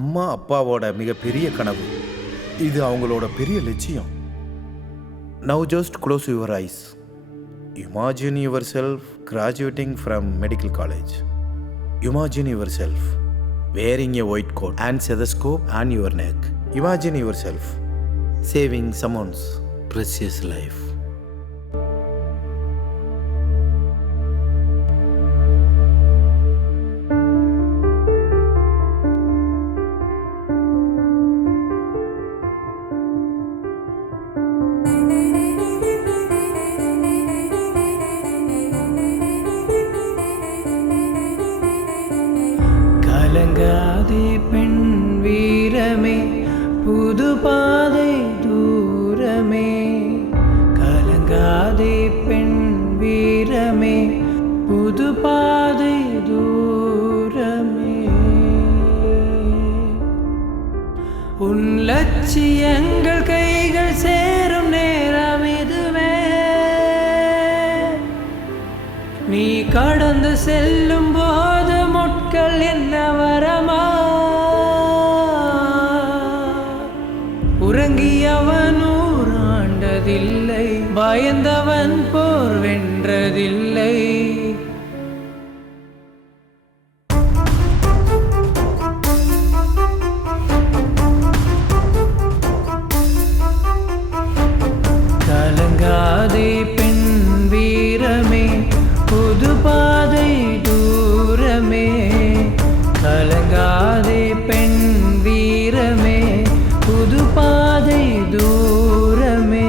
அம்மா அப்பாவோட மிகப்பெரிய கனவு. இது அவங்களோட பெரிய லட்சியம். Now just close your eyes. Imagine yourself graduating from medical college. Imagine yourself wearing a white coat and stethoscope on your neck. Imagine yourself saving someone's precious life. கலங்காதே பெண் வீரமே, புது பாதை தூரமே. கலங்காதே பெண் வீரமே, புது பாதை தூரமே. உன் லட்சியங்கள் கைகள் சேரும் நேரம் இதுவே. நீ கடந்து செல்லும் போது முட்கள் என்ன வரமா? உறங்கியவன் ஊராண்டதில்லை, பயந்தவன் போர் வென்றதில்லை. கலங்காதே பெண் வீரமே, புது பாதை தூரமே. கலங்காதே பெண் வீரமே, புது பாதை தூரமே.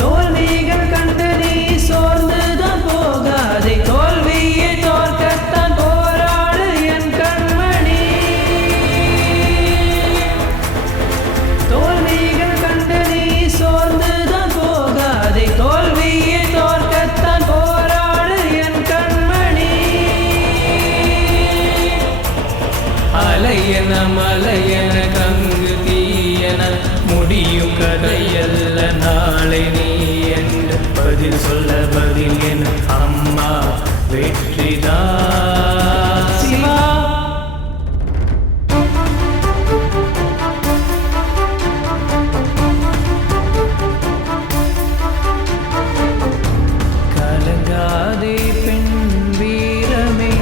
தோல்விகள் கண்டு நீ சோர்ந்துதான் போகாதே, தோல்வியை தோற்கத்தான் போராடு என் கண்மணி. தோல்விகள் கண்டு நீ சோர்ந்துதான் போகாதே, தோல்வியை தோற்கத்தான் போராடு என் கண்மணி. அலையன மலையன கங்கு தீயன முடியும் கதையல்ல நாளை நீ என்று பதில் சொல்ல பதில் என் அம்மா வெற்றிதான் சிவா. கலங்காதே பெண் வீரமே,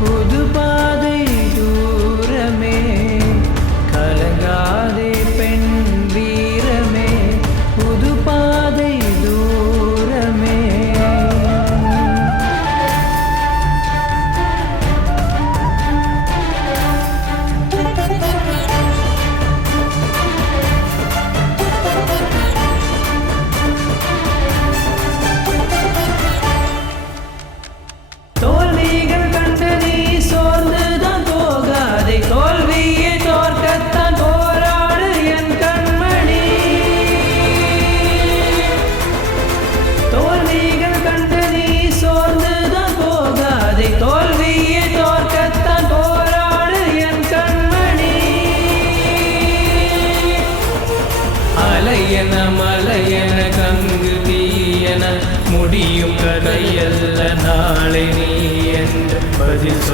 புது பாதை தூரமே.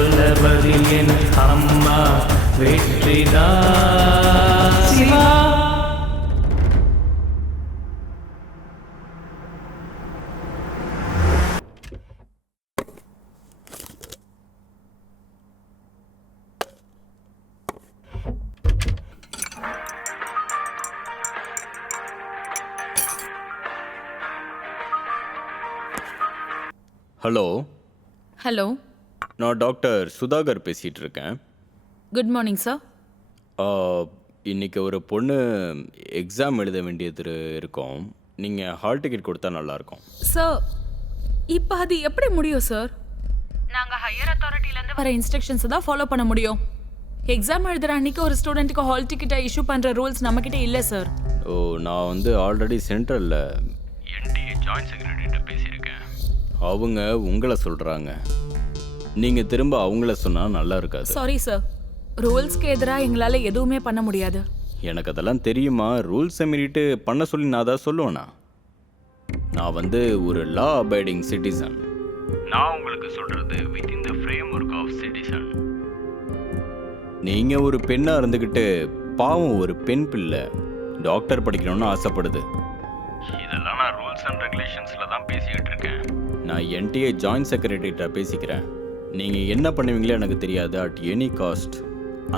சொல்ல பதில் என் அம்மா வெற்றிதான் சிவா. ஹலோ, ஹலோ, நான் டாக்டர் சுதாகர் பேசிகிட்டு இருக்கேன். Good morning sir. இன்னைக்கு ஒரு பொண்ணு எக்ஸாம் எழுத வேண்டியது இருக்கும். நீங்கள் ஹால் டிக்கெட் கொடுத்தா நல்லாயிருக்கும். சார், இப்போ அது எப்படி முடியும் சார்? நாங்கள் ஹையர் அத்தாரிட்டிலேருந்து வர இன்ஸ்ட்ரக்ஷன்ஸை தான் ஃபாலோ பண்ண முடியும். எக்ஸாம் எழுதுகிற அன்னைக்கு ஒரு ஸ்டூடெண்ட்டுக்கு ஹால் டிக்கெட்டை இஷ்யூ பண்ணுற ரூல்ஸ் நம்மக்கிட்ட இல்லை சார். ஓ, நான் வந்து ஆல்ரெடி சென்ட்ரலில் என்டிஏ ஜாயின்ட் செக்ரட்டரிகிட்ட பேசியிருக்கேன். அவங்க உங்களை சொல்கிறாங்க. நீங்கள் திரும்ப அவங்கள சொன்னால் நல்லா இருக்காது. சாரி சார், ரூல்ஸ்க்கு எதிராக எங்களால் எதுவுமே பண்ண முடியாது. எனக்கு அதெல்லாம் தெரியுமா. ரூல்ஸை மீறிட்டு பண்ண சொல்லி நான் தான் சொல்லுவேண்ணா. நான் வந்து ஒரு லா அபைடிங் சிட்டிசன். நான் உங்களுக்கு சொல்கிறது within the framework of citizen. நீங்கள் ஒரு பெண்ணாக இருந்துக்கிட்டு பாவம் ஒரு பெண் பிள்ளை டாக்டர் படிக்கணும்னு ஆசைப்படுது. இதெல்லாம் நான் ரூல்ஸ் அண்ட் ரெகுலேஷன்ஸில் தான் பேசிக்கிட்டு இருக்கேன். நான் என்டிஏ ஜாயின்ட் செக்ரட்டரிகிட்ட பேசிக்கிறேன். நீங்கள் என்ன பண்ணுவீங்களோ எனக்கு தெரியாது. அட் எனி காஸ்ட்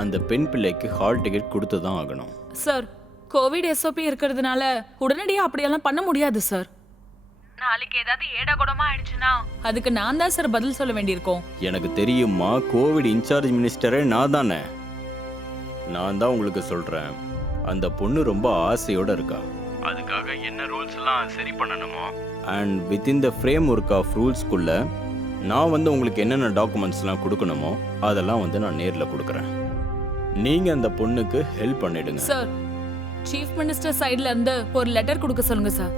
அந்த பெண் பிள்ளைக்கு ஹால் டிக்கெட் கொடுத்து தான் ஆகணும். சார், கோவிட் எஸ்ஓபி இருக்கிறதுனால உடனடியாக அப்படியெல்லாம் பண்ண முடியாது சார். நாளைக்கு ஏதாவது ஏடாகுடமா ஆயிடுச்சுன்னா அதுக்கு நான் தான் சார் பதில் சொல்ல வேண்டியிருக்கோம். எனக்கு தெரியுமா, கோவிட் இன்சார்ஜ் மினிஸ்டரே நான் தானே. நான் தான் உங்களுக்கு சொல்கிறேன். அந்த பொண்ணு ரொம்ப ஆசையோடு இருக்கா. அதுக்காக என்ன ரூல்ஸ்லாம் சரி பண்ணணுமோ and within the framework of ரூல்ஸ்குள்ளே நான் வந்து உங்களுக்கு என்னென்ன டாக்குமெண்ட்ஸ்லாம் கொடுக்கணுமோ அதெல்லாம் வந்து நான் நேரில் கொடுக்குறேன். நீங்கள் அந்த பொண்ணுக்கு ஹெல்ப் பண்ணிடுங்க. சார், சீஃப் மினிஸ்டர் சைட்ல இருந்து ஒரு லெட்டர் கொடுக்க சொல்லுங்க சார்.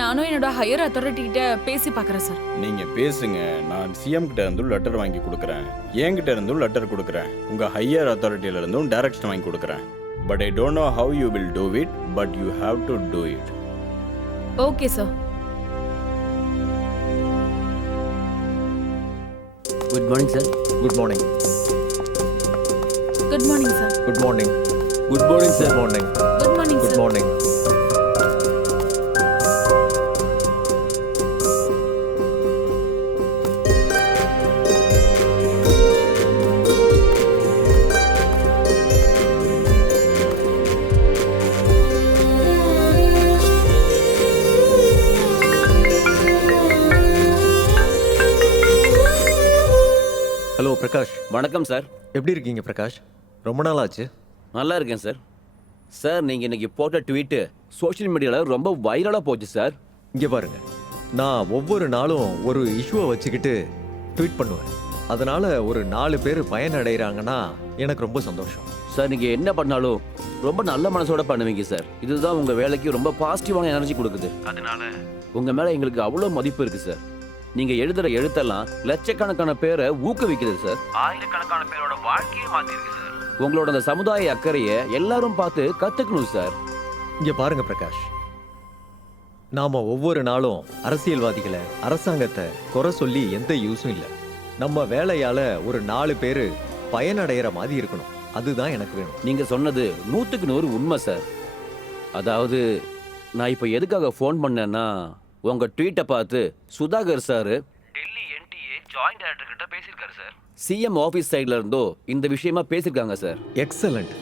நானும் என்னோட ஹையர் அத்தாரிட்டி கிட்ட பேசி பார்க்குறேன் சார். நீங்கள் பேசுங்க. நான் சிஎம் கிட்ட இருந்தும் லெட்டர் வாங்கி கொடுக்குறேன். என்கிட்ட இருந்தும் லெட்டர் கொடுக்குறேன். உங்கள் ஹையர் அத்தாரிட்டியில இருந்தும் டைரக்ஷன் வாங்கி கொடுக்குறேன். But I don't know how you will do it, but you have to do it. Okay, sir. Good morning, sir. Good morning. Good morning, sir. Good morning. Good morning, sir. Good morning. Good morning, Good sir. morning. Hello Prakash. வணக்கம் சார். எப்படி இருக்கீங்க பிரகாஷ்? ரொம்ப நாள் ஆச்சு. நல்லா இருக்கேன் சார். சார், நீங்கள் இன்னைக்கு போட்ட ட்வீட்டு சோஷியல் மீடியாவில் ரொம்ப வைரலாக போச்சு சார். இங்கே பாருங்க, நான் ஒவ்வொரு நாளும் ஒரு இஷ்யூவை வச்சுக்கிட்டு ட்வீட் பண்ணுவேன். அதனால ஒரு 4 பேர் பயனடைகிறாங்கன்னா எனக்கு ரொம்ப சந்தோஷம். சார், நீங்கள் என்ன பண்ணாலும் ரொம்ப நல்ல மனசோட பண்ணுவீங்க சார். இதுதான் உங்கள் வேலைக்கு ரொம்ப பாசிட்டிவான எனர்ஜி கொடுக்குது. அதனால உங்கள் மேலே எங்களுக்கு அவ்வளோ மதிப்பு இருக்குது சார். நீங்கள் எழுதுகிற எழுத்தெல்லாம் லட்சக்கணக்கான பேரை ஊக்குவிக்குது சார். ஆயிரக்கணக்கான பேரோட வாழ்க்கையை மாற்றிருக்கு சார். உங்களோட அந்த சமுதாய அக்கறையை எல்லாரும் பார்த்து கற்றுக்கணும் சார். இங்கே பாருங்க பிரகாஷ், நாம ஒவ்வொரு நாளும் அரசியல்வாதிகளை, அரசாங்கத்தை குறை சொல்லி எந்த யூஸும் இல்லை. நம்ம வேலையால ஒரு 4 பேர் பயனடைகிற மாதிரி இருக்கணும். அதுதான் எனக்கு வேணும். நீங்கள் சொன்னது 100க்கு 100 உண்மை சார். அதாவது நான் இப்போ எதுக்காக ஃபோன் பண்ணேன்னா, உங்கள் ட்வீட்டை பார்த்து Sudhakar sir Delhi NTA joint director கிட்ட பேசியிருக்காரு சார். சிஎம் ஆஃபீஸ் சைடில் இருந்தோ இந்த விஷயமா பேசியிருக்காங்க சார். எக்ஸலண்ட்.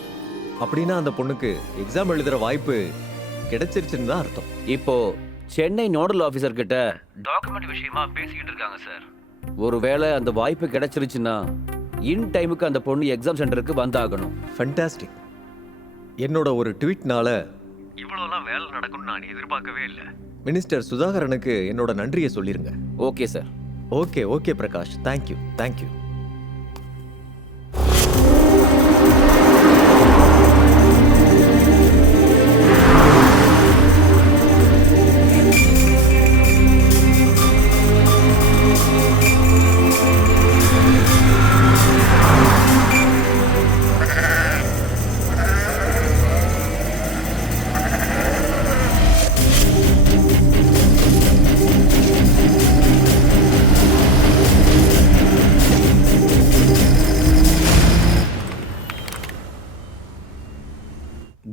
அப்படின்னா அந்த பொண்ணுக்கு எக்ஸாம் எழுதுகிற வாய்ப்பு கிடைச்சிருச்சுன்னு தான் அர்த்தம். இப்போ சென்னை நோடல் ஆஃபீஸர் கிட்ட டாக்குமெண்ட் விஷயமா பேசிக்கிட்டு இருக்காங்க சார். ஒருவேளை அந்த வாய்ப்பு கிடைச்சிருச்சுன்னா இன் டைமுக்கு அந்த பொண்ணு எக்ஸாம் சென்டருக்கு வந்தாகணும். ஃபண்டாஸ்டிக். என்னோட ஒரு ட்வீட்னால இவ்வளோலாம் வேலை நடக்கும்னு நான் எதிர்பார்க்கவே இல்லை. மினிஸ்டர் சுதாகரனுக்கு என்னோட நன்றியை சொல்லிருங்க. Okay sir. Okay okay Prakash, thank you thank you.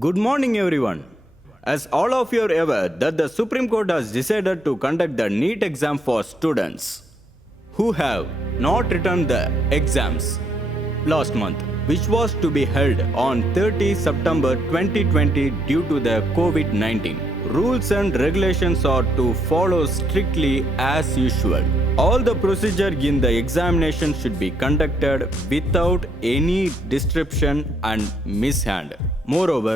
Good morning, everyone. As all of you are aware that the Supreme Court has decided to conduct the NEET exam for students who have not returned the exams last month, which was to be held on 30 September 2020 due to the COVID-19. Rules and regulations are to follow strictly as usual. All the procedure in the examination should be conducted without any disruption and mishand. Moreover,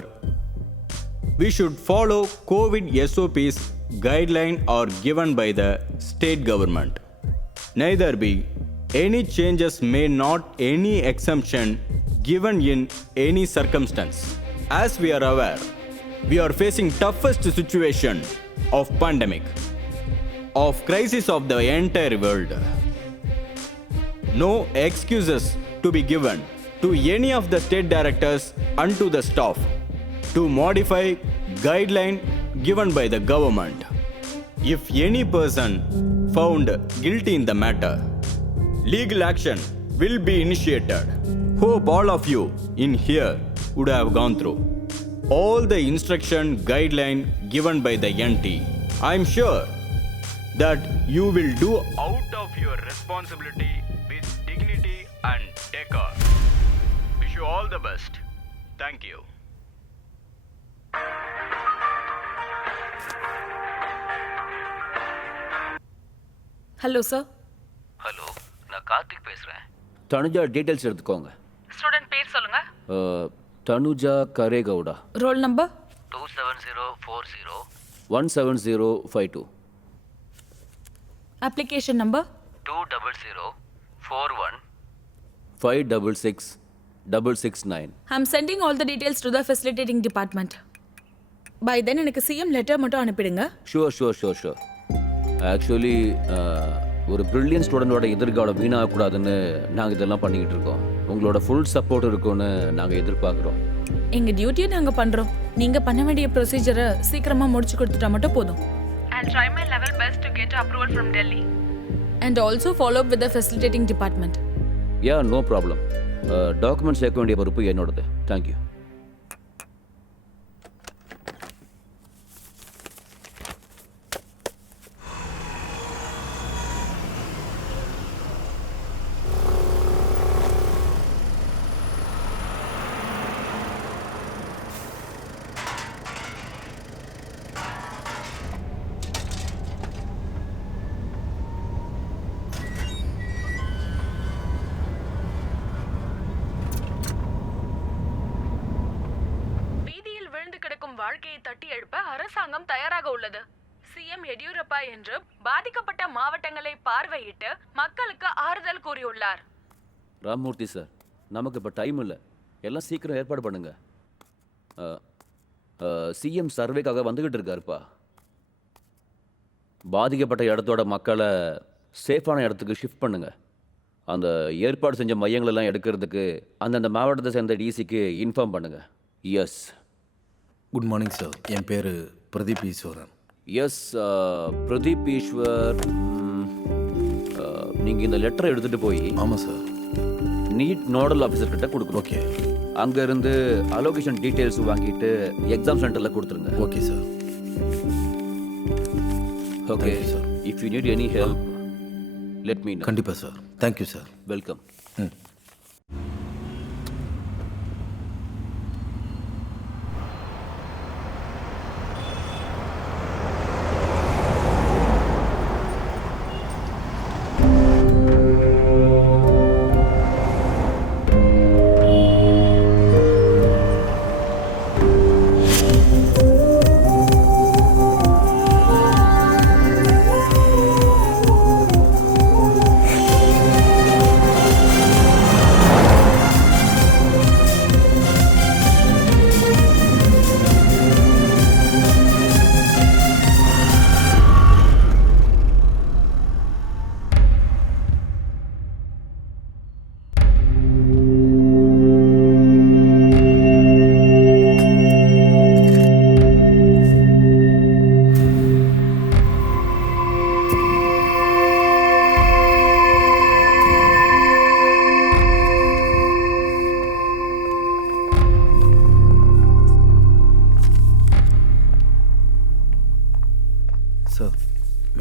we should follow COVID SOPs guideline are given by the state government. Neither be any changes may not any exemption given in any circumstance. As we are aware, we are facing toughest situation of pandemic, of crisis of the entire world. No excuses to be given to any of the state directors and to the staff to modify guideline given by the government. If any person found guilty in the matter, legal action will be initiated. Hope all of you in here would have gone through all the instruction guideline given by the NT. I am sure that you will do out of your responsibility with dignity and decor. Wish you all the best. Thank you. Hello sir. Hello, நான் கார்த்திக் பேசுகிறேன். தனுஜா டீட்டெயில்ஸ் எடுத்துக்கோங்க. ஸ்டூடெண்ட் பேர் சொல்லுங்க. Tanuja Karegowda. Roll number 27040 17052. Application number 20041 566669. I'm sending all the details to the facilitating department. Bye then எனக்கு சிஎம் லெட்டர் மட்டும் அனுப்பிடுங்க. ஷுவர். ஆக்சுவலி ஒரு பிரில்லியன் ஸ்டூடெண்டோட எதிர்காலம் வீணாகக்கூடாதுன்னு நாங்கள் இதெல்லாம் பண்ணிக்கிட்டு இருக்கோம். உங்களோட ஃபுல் சப்போர்ட் இருக்கும்னு நாங்கள் எதிர்பார்க்குறோம். எங்கள் டியூட்டியை நாங்கள் பண்ணுறோம். நீங்கள் பண்ண வேண்டிய ப்ரொசீஜரை சீக்கிரமாக முடிச்சு கொடுத்துட்டா மட்டும் போதும். I'll try my level best to get approval from Delhi. And also follow up with the facilitating department. Yeah, no problem. Document சேர்க்க வேண்டிய பொறுப்பு என்னோடது. தேங்க்யூ. வாழ்க்கையை தட்டி எழுப்ப அரசாங்கம் தயாராக உள்ளது. சிஎம் எடியூரப்பா என்று பாதிக்கப்பட்ட மாவட்டங்களை பார்வையிட்டு மக்களுக்கு ஆறுதல் கூறியுள்ளார். ராமமூர்த்தி சார், நமக்கு இப்போ டைம் இல்லை, எல்லாம் சீக்கிரம் ஏற்பாடு பண்ணுங்க. சிஎம் சர்வேக்காக வந்துக்கிட்டு இருக்காருப்பா. பாதிக்கப்பட்ட இடத்தோட மக்களை சேஃபான இடத்துக்கு ஷிஃப்ட் பண்ணுங்க. அந்த ஏற்பாடு செஞ்ச மையங்களெல்லாம் எடுக்கிறதுக்கு அந்தந்த மாவட்டத்தை சேர்ந்த டிசிக்கு இன்ஃபார்ம் பண்ணுங்க. எஸ். Good morning sir. என் பேர் பிரதீப் ஈஸ்வரன். எஸ், பிரதீப் ஈஸ்வர். நீங்கள் இந்த லெட்டரை எடுத்துகிட்டு போய் ஆமாம் சார் நீட் நோடல் ஆஃபீஸர்கிட்ட கொடுக்கணும். ஓகே. அங்கேருந்து அலோகேஷன் டீட்டெயில்ஸ் வாங்கிட்டு எக்ஸாம் சென்டரில் கொடுத்துருங்க. Okay sir. Okay sir. If you need any help let me know. கண்டிப்பாக சார். Thank you sir. வெல்கம்.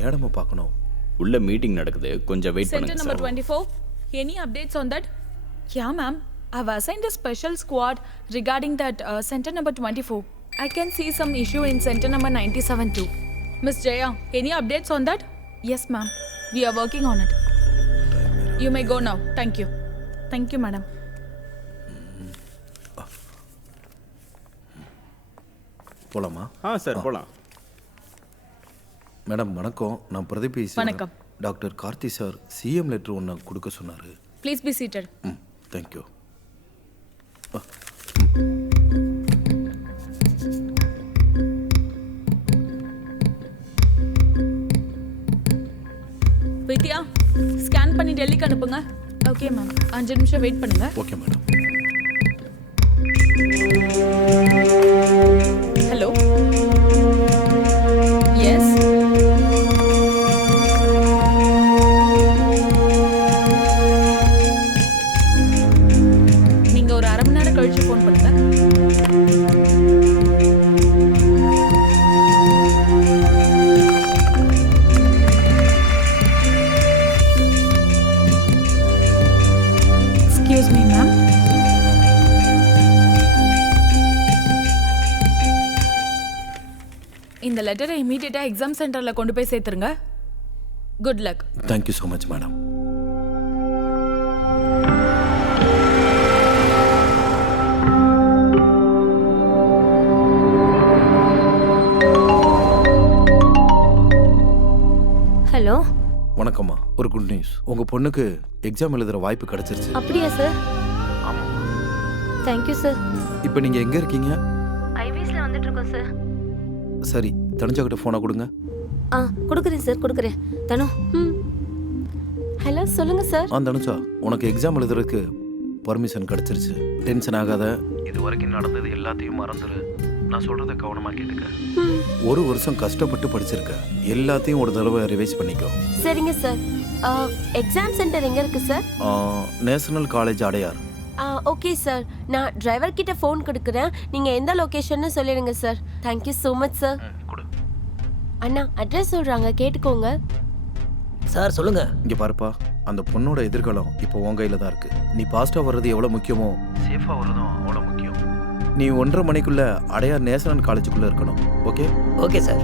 மேடமை பார்க்கணும். உள்ள மீட்டிங் நடக்குது, கொஞ்சம் வெயிட் Center பண்ணுங்க number sir. 24. Any updates on that? Yeah, ma'am. I've assigned a special squad regarding that center number 24. I can see some issue in center number 97 too. Miss Jaya, any updates on that? Yes, ma'am. We are working on it. You may go now. Thank you. Thank you, madam. போலாமா? சார் போகலாம். மேடம் வணக்கம், நான் பிரதீப் பேசுகிறேன். வணக்கம். Doctor Karthi sir CM letter ஒன்று கொடுக்க சொன்னார். Please be seated. Thank you. Vidya, scan பண்ணி டெல்லிக்கு அனுப்புங்க. ஓகே மேம், 5 நிமிஷம் வெயிட் பண்ணுங்க. Okay madam. ஹலோ. எஸ். நீங்க ஒரு 1/2 மணி நேரம் கழிச்சு ஃபோன் பண்ணுங்க. Excuse me, ma'am. இந்த லெட்டரை இமீடியட்டா எக்ஸாம் சென்டர்ல கொண்டு போய் சேர்த்துருங்க. Good luck. Thank you so much madam. Hello. வணக்கம்மா, ஒரு குட் நியூஸ். உங்கள் பொண்ணுக்கு எக்ஸாம் எழுதுகிற வாய்ப்பு கிடைச்சிருச்சு. அப்படியா சார்? Thank you sir. இப்போ நீங்கள் எங்கே இருக்கீங்க? ஐவிஎஸ்ல வந்துட்டு இருக்கோம் சார். சரி, தனுஜாக்கிட்ட ஃபோனை கொடுங்க. கொடுக்குறேன் சார், கொடுக்குறேன். தனு. ஹலோ, சொல்லுங்க சார். தனுஜா, உனக்கு எக்ஸாம் எழுதுறதுக்கு பர்மிஷன் கிடைச்சிருச்சு. டென்ஷன் ஆகாத. இது வரைக்கும் நடந்தது எல்லாத்தையும் மறந்துடு. நான் சொல்றத கவனமா கேட்டுக்க. 1 வருஷம் கஷ்டப்பட்டு படிச்சிருக்க, எல்லாத்தையும் ஒரு தடவை ரிவைஸ் பண்ணிக்கோ. சரிங்க சார். எக்ஸாம் சென்டர் எங்க இருக்கு sir? National College Adyar. Okay sir. நான் டிரைவர் கிட்ட ஃபோன் கொடுக்குறேன். நீங்க எந்த லொகேஷன்னு சொல்லிடுங்க sir. Thank you so much sir. அண்ணா, அட்ரஸ் சொல்றாங்க, கேட்டுக்கோங்க. சார் சொல்லுங்க. இங்கே பாருப்பா, அந்த பொண்ணோட எதிர்காலம் இப்போ உன் கையில் தான் இருக்கு. நீ பாஸ்டாக வர்றது எவ்வளோ முக்கியமோ சேஃபா வரதும் அவ்வளோ முக்கியம். நீ 1:30 மணிக்குள்ள அடையார் நேஷனல் காலேஜுக்குள்ள இருக்கணும். ஓகே? Okay sir.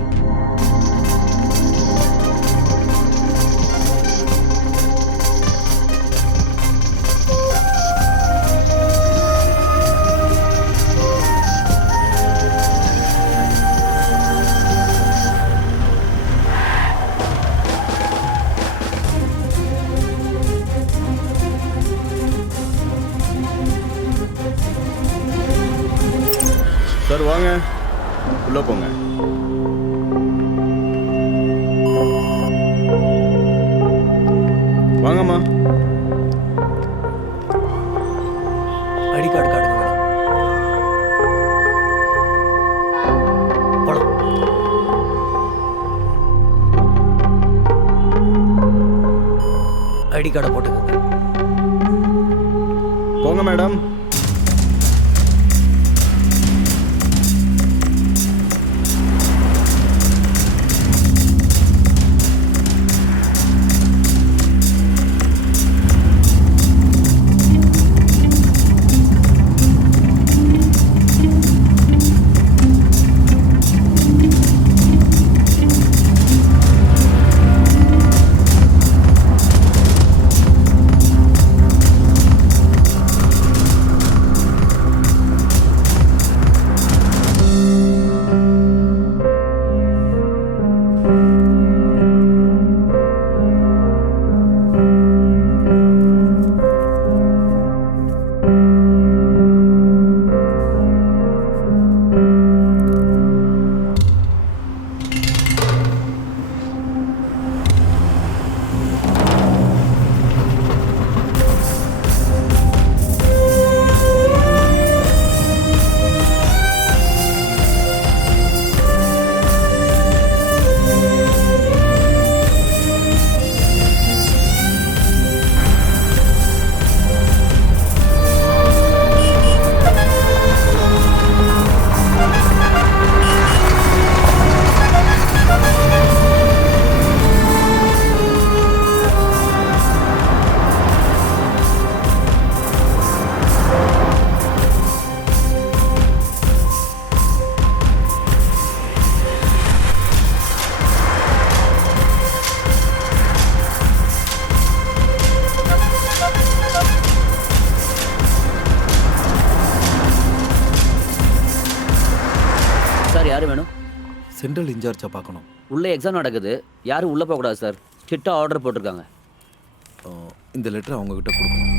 சார் வாங்க, உள்ள போங்க. வாங்கம்மா. ஐடி கார்டு காட்டுங்க மேடம். போலாம். ஐடி கார்டை போட்டுக்கோங்க. போங்க மேடம். யார் வேணும்? சென்ட்ரல் இன்சார்ஜை பார்க்கணும். உள்ளே எக்ஸாம் நடக்குது, யாரும் உள்ளே போகக்கூடாது சார். ஸ்ட்ரிக்டாக ஆர்டர் போட்டிருக்காங்க. இந்த லெட்டரை அவங்கக்கிட்ட கொடுக்கணும்.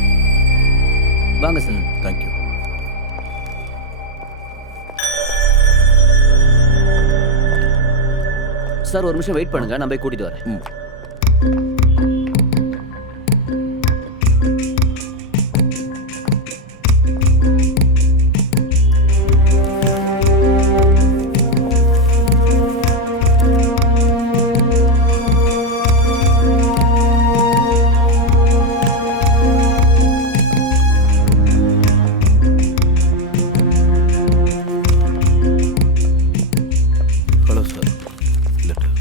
வாங்க சார். தேங்க்யூ. சார் ஒரு நிமிஷம் வெயிட் பண்ணுங்க, நான் போய் கூட்டிட்டு வரேன். Hello sir, letter.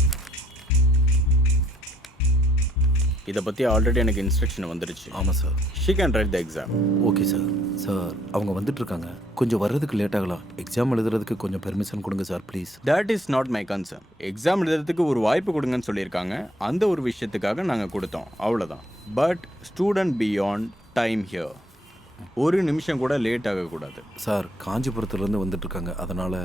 இதை பற்றி ஆல்ரெடி எனக்கு இன்ஸ்ட்ரக்ஷன் வந்துருச்சு. ஆமாம் sir. She can write the exam. Okay sir. Sir அவங்க வந்துட்டுருக்காங்க, கொஞ்சம் வர்றதுக்கு லேட் ஆகலாம். எக்ஸாம் எழுதுறதுக்கு கொஞ்சம் பெர்மிஷன் கொடுங்க sir please. That is not my concern. Exam எழுதுறதுக்கு ஒரு வாய்ப்பு கொடுங்கன்னு சொல்லியிருக்காங்க. அந்த ஒரு விஷயத்துக்காக நாங்கள் கொடுத்தோம், அவ்வளோதான். But student beyond time here. ஒரு நிமிஷம் கூட லேட் ஆகக்கூடாது. சார் காஞ்சிபுரத்துலேருந்து வந்துட்டுருக்காங்க, அதனால்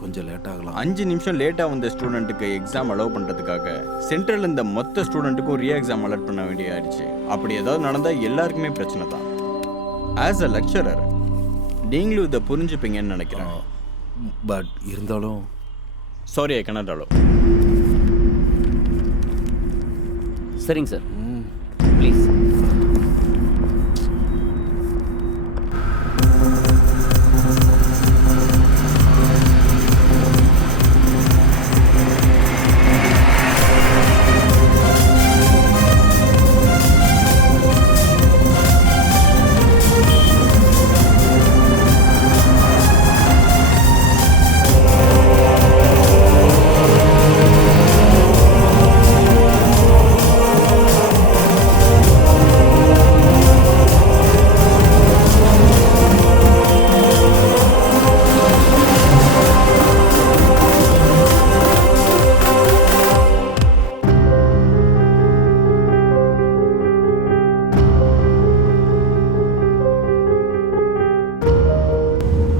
கொஞ்சம் லேட் ஆகலாம். 5 நிமிஷம் லேட்டாக வந்த ஸ்டூடெண்ட்டுக்கு எக்ஸாம் அலோவ் பண்ணுறதுக்காக சென்ட்ரல் இந்த மொத்த ஸ்டூடெண்ட்டுக்கும் ரீ எக்ஸாம் அலர்ட் பண்ண வேண்டிய ஆயிடுச்சு. அப்படி ஏதாவது நடந்தால் எல்லாருக்குமே பிரச்சனை தான். ஆஸ் அ லெக்சரர் நீங்களும் இதை புரிஞ்சுப்பீங்கன்னு நினைக்கிறேன். பட் இருந்தாலும் சாரி, ஐ cannot allow. சரிங்க சார், ப்ளீஸ்.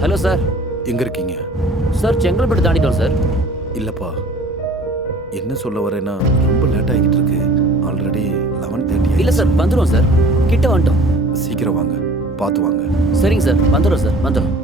Hello sir. எங்கே இருக்கீங்க? சார் செங்கல்பட்டு தாண்டிட்டோம் சார். இல்லைப்பா, என்ன சொல்ல வரேன்னா ரொம்ப லேட் ஆகிட்டு இருக்கு. ஆல்ரெடி 11:30. இல்லை சார், வந்துடும் சார், கிட்ட வந்துட்டோம். சீக்கிரம் வாங்க, பார்த்து வாங்க. சரிங்க சார், வந்துடும் சார், வந்துடும்.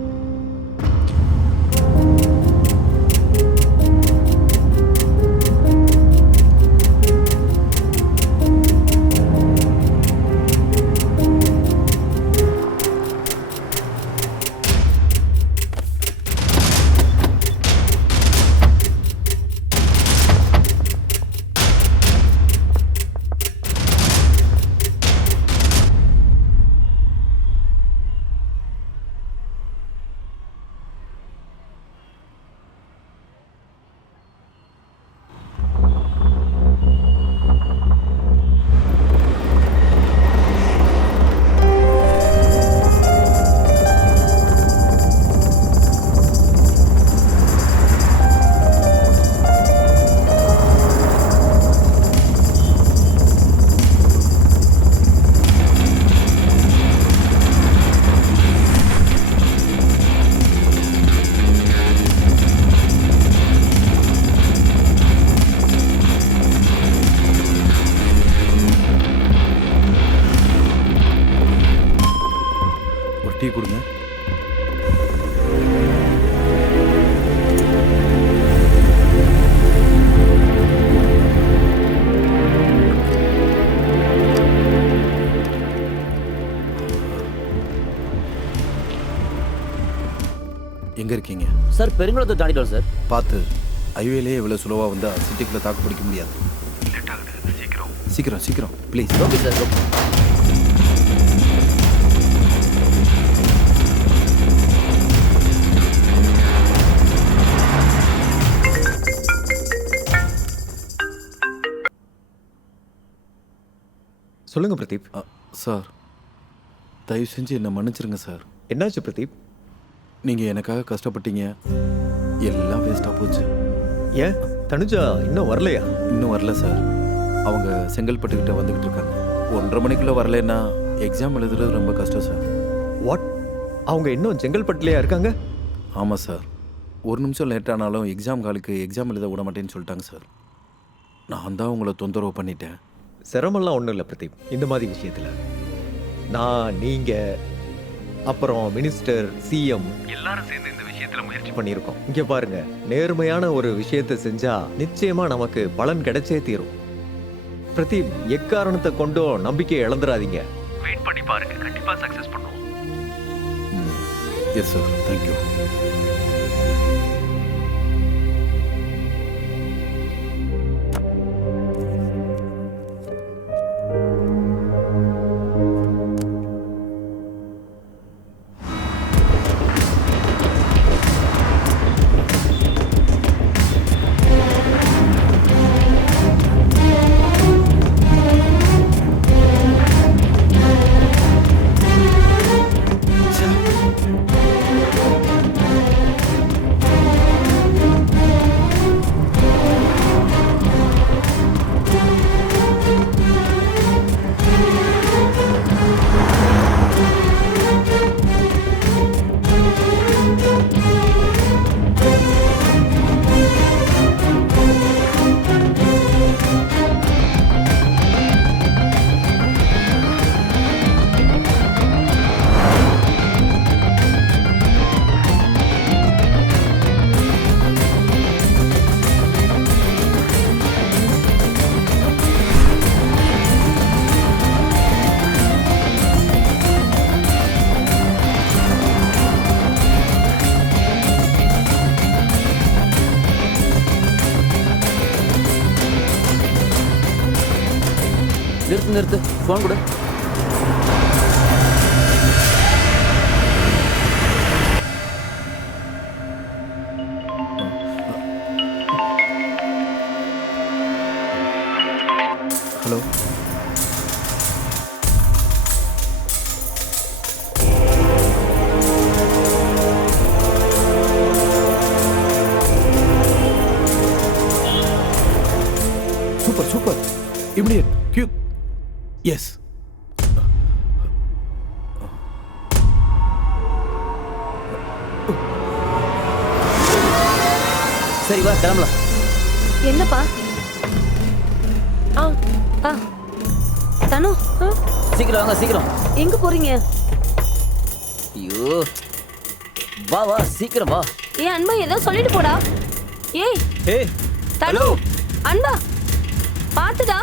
டீ கொடுங்க. எங்கே இருக்கீங்க? சார் பெருங்குளத்தை தாண்டிட்டோம் சார். பார்த்து, ஹைவேலேயே இவ்வளோ சுலவாக வந்தால் சிட்டிக்குள்ளே தாக்கு பிடிக்க முடியாது. லேட் ஆகுது, சீக்கிரம் சீக்கிரம் சீக்கிரம் ப்ளீஸ். Okay sir, okay. சொல்லுங்க பிரதீப். சார் தயவு செஞ்சு என்னை மன்னிச்சிருங்க சார். என்னாச்சு பிரதீப்? நீங்கள் எனக்காக கஷ்டப்பட்டீங்க, எல்லாம் வேஸ்ட்டாக போச்சு. ஏன் தனுஜா இன்னும் வரலையா? இன்னும் வரல சார். அவங்க செங்கல்பட்டுக்கிட்ட வந்துக்கிட்டு இருக்காங்க. 1:30 மணிக்குள்ளே வரலைன்னா எக்ஸாம் எழுதுறது ரொம்ப கஷ்டம் சார். வாட்? அவங்க இன்னும் செங்கல்பட்டுலையா இருக்காங்க? ஆமாம் சார். ஒரு நிமிஷம் லேட் ஆனாலும் எக்ஸாம் காலுக்கு எக்ஸாம் எழுத விட மாட்டேன்னு சொல்லிட்டாங்க சார். நான் தான் உங்களை தொந்தரவு பண்ணிட்டேன். சிரமம்லாம் ஒன்றும் இல்லை பிரதீப். இந்த மாதிரி விஷயத்தில் நான், நீங்கள், அப்புறம் மினிஸ்டர், சிஎம் எல்லாரும் சேர்ந்து இந்த விஷயத்தில் முயற்சி பண்ணியிருக்கோம். இங்கே பாருங்க, நேர்மையான ஒரு விஷயத்தை செஞ்சா நிச்சயமா நமக்கு பலன் கிடைச்சே தீரும். பிரதீப், எக்காரணத்தை கொண்டும் நம்பிக்கையை இழந்துடாதீங்க. வெயிட் பண்ணி பாருங்க, கண்டிப்பா சக்சஸ் பண்ணுவோம். Yes sir, thank you. நிறுத்து, ஃபோன் கொடு. ஹலோ. சூப்பர் சூப்பர், இமிடியேட், கியூ. எஸ். சரி வா, கிளம்பலாம். என்னப்பா? தனு, சீக்கிரம் வாங்க, சீக்கிரம். எங்க போறீங்க? ஐயோ, வா வா, சீக்கிரம் வா. ஏன் அன்பா, ஏதோ சொல்லிட்டு போடா. ஏய் தனு, அன்பா பாத்துடா.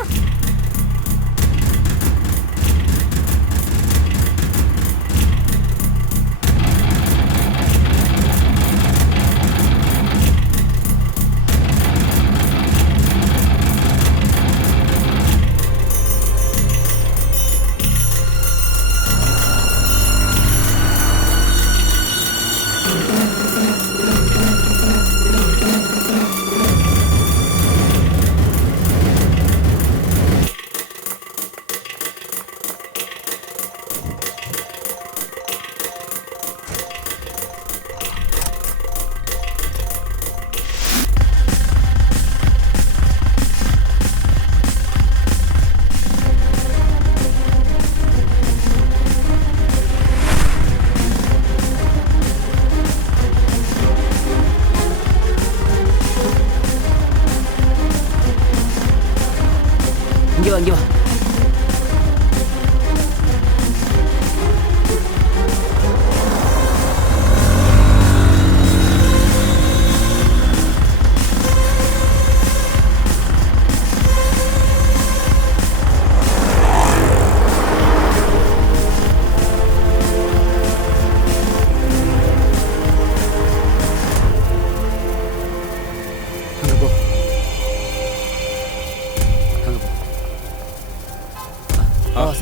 இங்கே வா.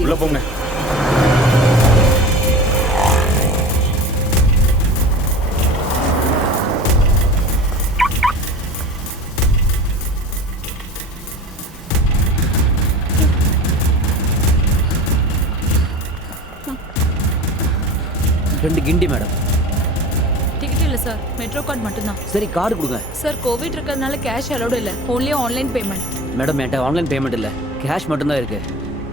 உள்ள போங்க. ரெண்டு கிண்டி மேடம். டிக்கெட் இல்லை சார், மெட்ரோ கார்டு மட்டும்தான். சரி, கார்டு கொடுங்க. சார், கோவிட் இருக்கிறதுனால கேஷ் அலோடு இல்லை, ஓன்லி ஆன்லைன் பேமெண்ட். மேடம், என்கிட்ட ஆன்லைன் பேமெண்ட் இல்லை, கேஷ் மட்டும்தான் இருக்கு.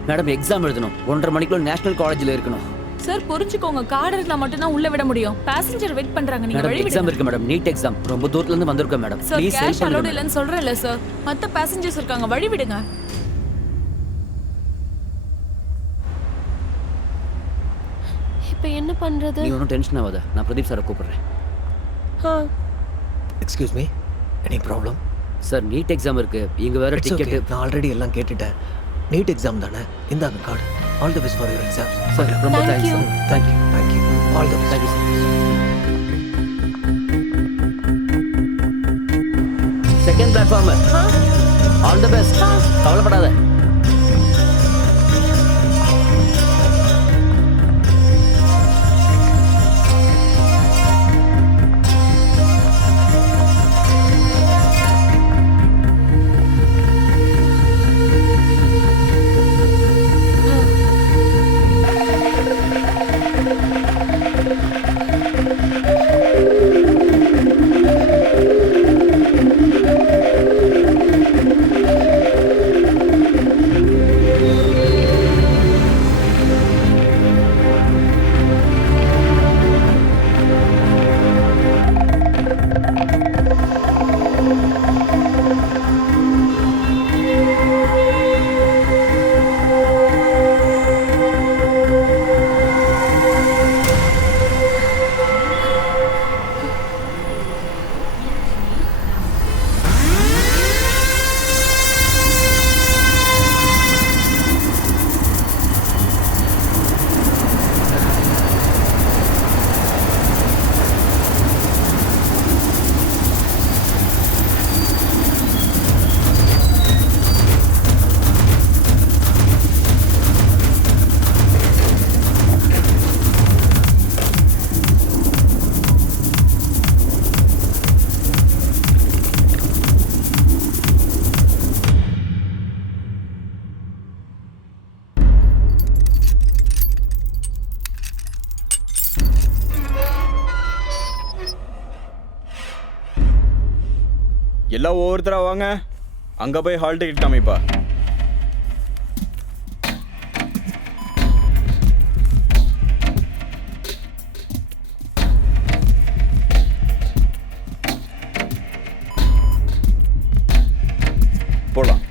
மேடம், எக்ஸாம் எழுதணும், 1:30 மணிக்குள்ள நேஷனல் காலேஜில் இருக்கணும். சார் புரிஞ்சுக்கோங்க, கார்டு இருந்தா மட்டும் தான் உள்ள விட முடியும். பேசஞ்சர் வெயிட் பண்றாங்க, நீங்க மேடம் வழி எக்ஸாம் விடுங்க. இருக்கு மேடம், நீட் எக்ஸாம். ரொம்ப தூரத்துல இருந்து வந்திருக்கோம் madam. Sir please cash allot இல்லைன்னு சொல்றேன்ல சார். மத்த பேசஞ்சர்ஸ் இருக்காங்க, வழி விடுங்க. இப்போ என்ன பண்றது? நீ ஒன்றும் டென்ஷன் ஆகாத, நான் பிரதீப் சாரை கூப்பிடுறேன். Excuse me, any problem? Sir NEET exam இருக்கு, இங்க வேற டிக்கெட். நான் ஆல்ரெடி எல்லாம் கேட்டுட்டேன். நீட் எக்ஸாம் தானே, இந்தாங்க card. All the best for your exam. Sir ரொம்ப thanks sir. Thank you thank you. All the best. Thank you sir. Second platform. All the best. கவலைப்படாத. எல்லாம் ஒவ்வொருத்தரா வாங்க. அங்க போய் ஹால் டிக்கெட் காமிப்பா. போலாம்.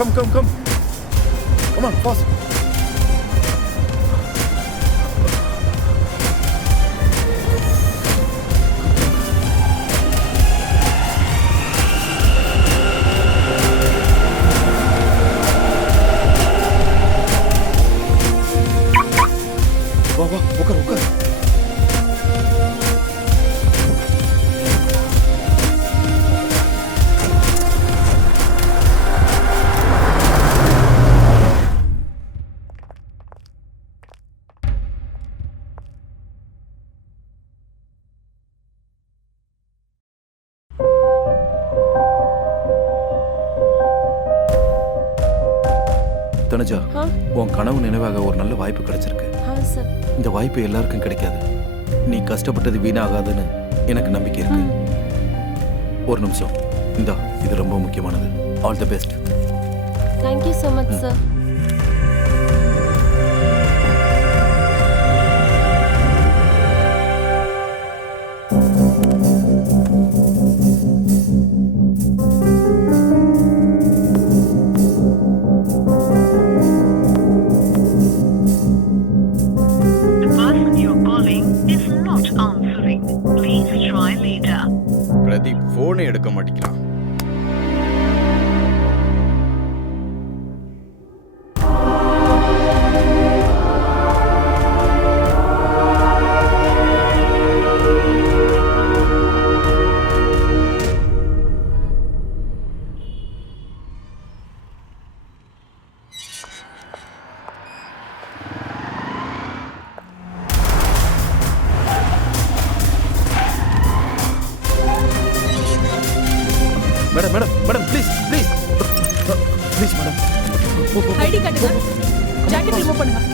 Come come come come on fast. வா வா உட்கார் உட்கார். தனுஜா, உன் கனவு நினைவாக ஒரு நல்ல வாய்ப்பு கிடைச்சிருக்கு. இந்த வாய்ப்பு எல்லாருக்கும் கிடைக்காது. நீ கஷ்டப்பட்டது வீணாகாதுன்னு எனக்கு நம்பிக்கை இருக்கு. ஒரு நிமிஷம், இந்தா, இது ரொம்ப முக்கியமானது. All the best. Thank you so much, sir. Pradeep போனே எடுக்க மாட்டேங்கிறான். Madam madam madam please please please madam. ID காட்டுங்க. ஜாக்கெட் ரிமூவ் பண்ணுங்க.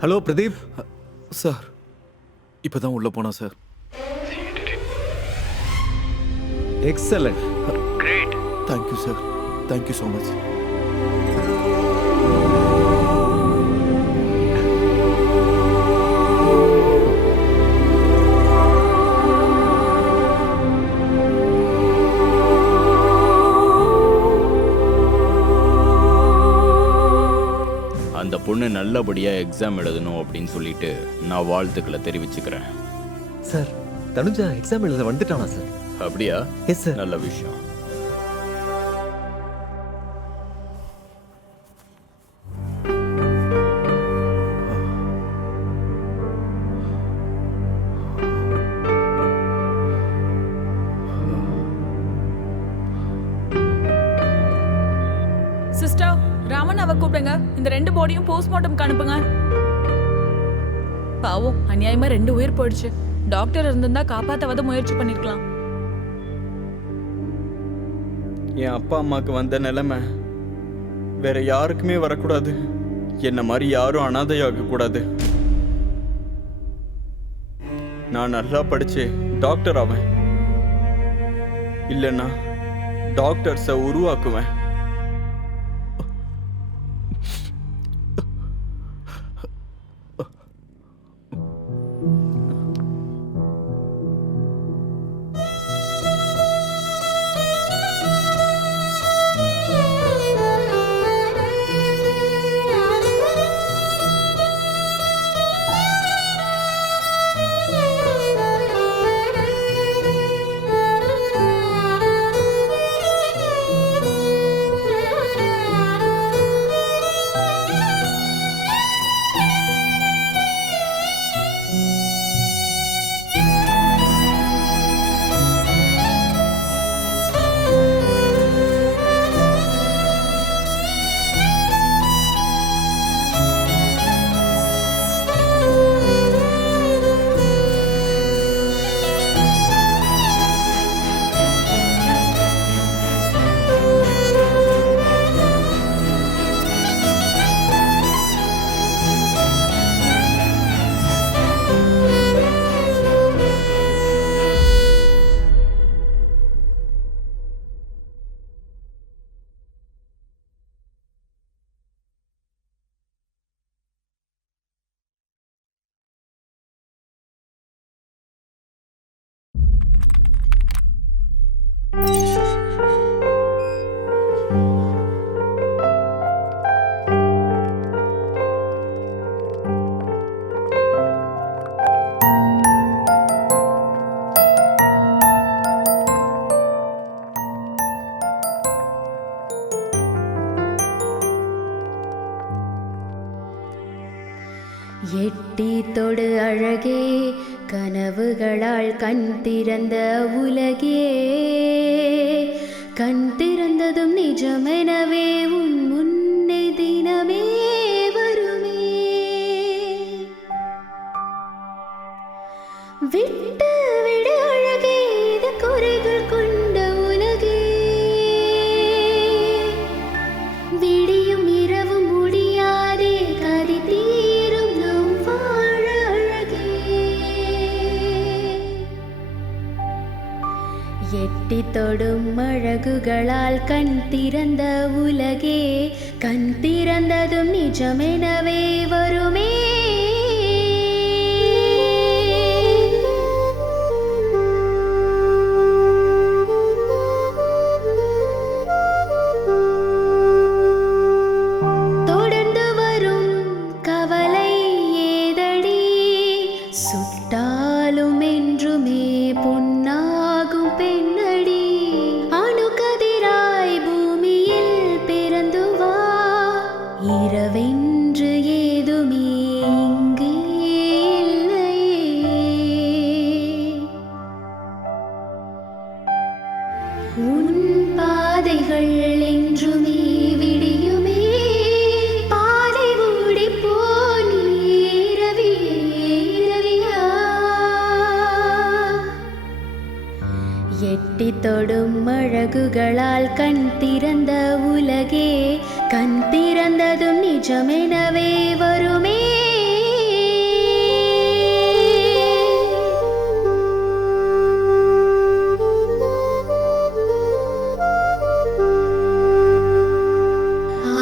ஹலோ பிரதீப். சார், இப்போ தான் உள்ளே போனா sir. Excellent. Great. Thank you sir, thank you so much. பொண்ணு நல்லபடியாக எக்ஸாம் எழுதணும் அப்படின்னு சொல்லிட்டு நான் வாழ்த்துக்களை தெரிவிச்சுக்கிறேன். சார் தனுஜா எக்ஸாம் எழுத வந்துட்டானா சார்? அப்படியா? Yes sir. நல்ல விஷயம். சிஸ்டர், ராமன் அவ கூப்பிடுங்க. இந்த 2 பாடியும் போஸ்ட்மார்ட்டம்க்கு அனுப்புங்க. பாவம், அநியாயமா 2 உயிர் போயிடுச்சு. டாக்டர் இருந்திருந்தா காப்பாத்தவாத முயற்சி பண்ணிருக்கலாம். என் அப்பா அம்மாக்கு வந்த நிலைமை வேற யாருக்குமே வரக்கூடாது. என்ன மாதிரி யாரும் அனாதையாக கூடாது. நான் நல்லா படிச்சு டாக்டர் ஆவேன். இல்லைன்னா டாக்டர்ஸை உருவாக்குவேன். எட்டி தொடு அழகே, கனவுகளால் கண் திறந்த உலகே, கண் திறந்ததும் நிஜமெனவே உன் முன்னே தினமே வருமே. விட்டு விடு அழகே, இது குறைகள் கொண்ட உலகே, விடியும் இரவும் முடியாதே, கதி தீரும் நம் வாழ அழகே. எட்டி தொடும் அழகுகளால் கண் திறந்த உலகே, கண் திறந்ததும் நிஜமெனவே வருமே. சுட்டாலும் என்றுமே பொன்னாகும் பெண்ணடி, அணுகதிராய் பூமியில் பிறந்து வா, இரவென்று ஏதுமே இங்கே இல்லையே. உன் பாதைகள் என்றுமே விடியுமே, பாதை ஓடி போனி எட்டி தொடும் அழகுகளால் கண் திறந்த உலகே, கண் திறந்ததும் நிஜமெனவே வருமே.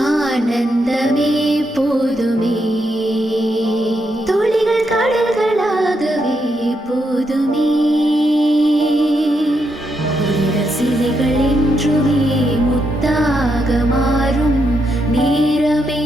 ஆனந்தமே போதுமே, துளிகள் கடல்களாகவே போதுமே, சிலைகள் என்றுமே முத்தாக மாறும் நேரமே.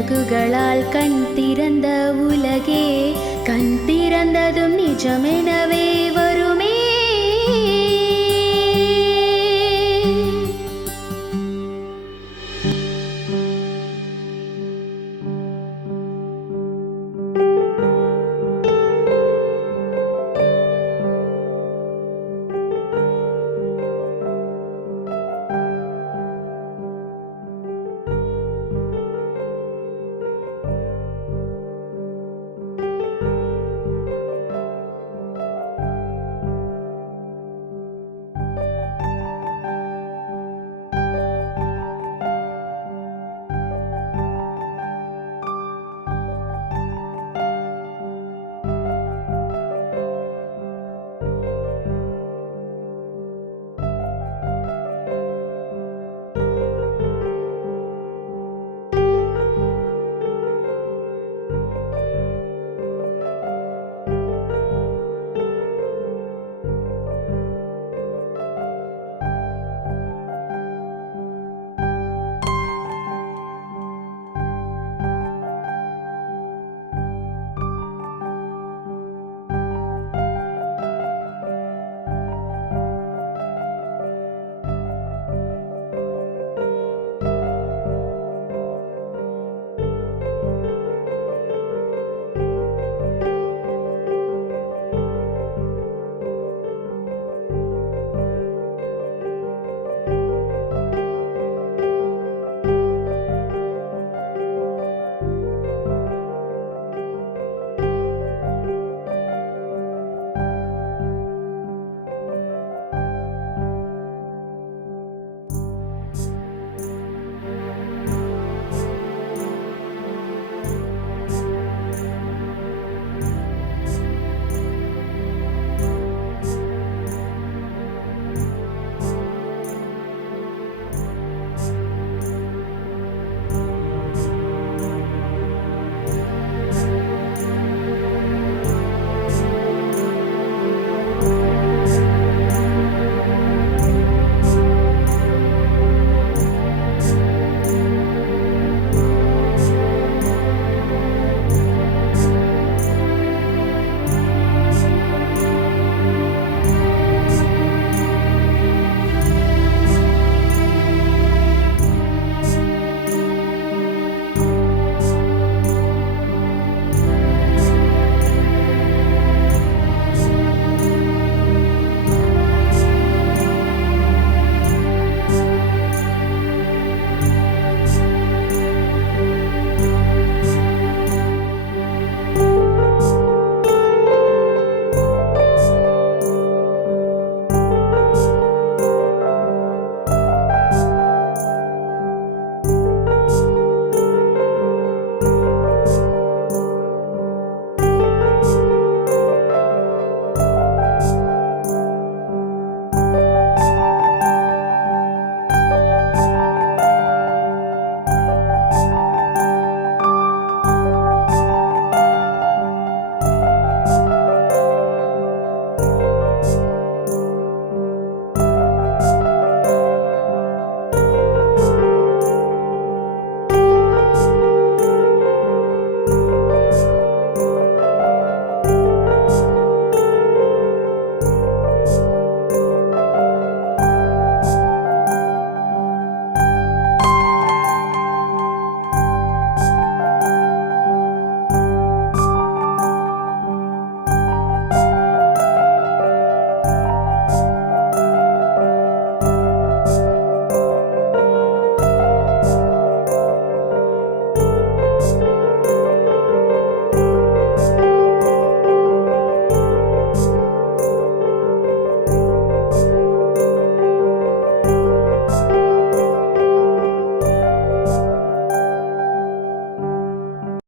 அழகுகளால் கண் திறந்த உலகே கண் திறந்ததும் நிஜமெனவே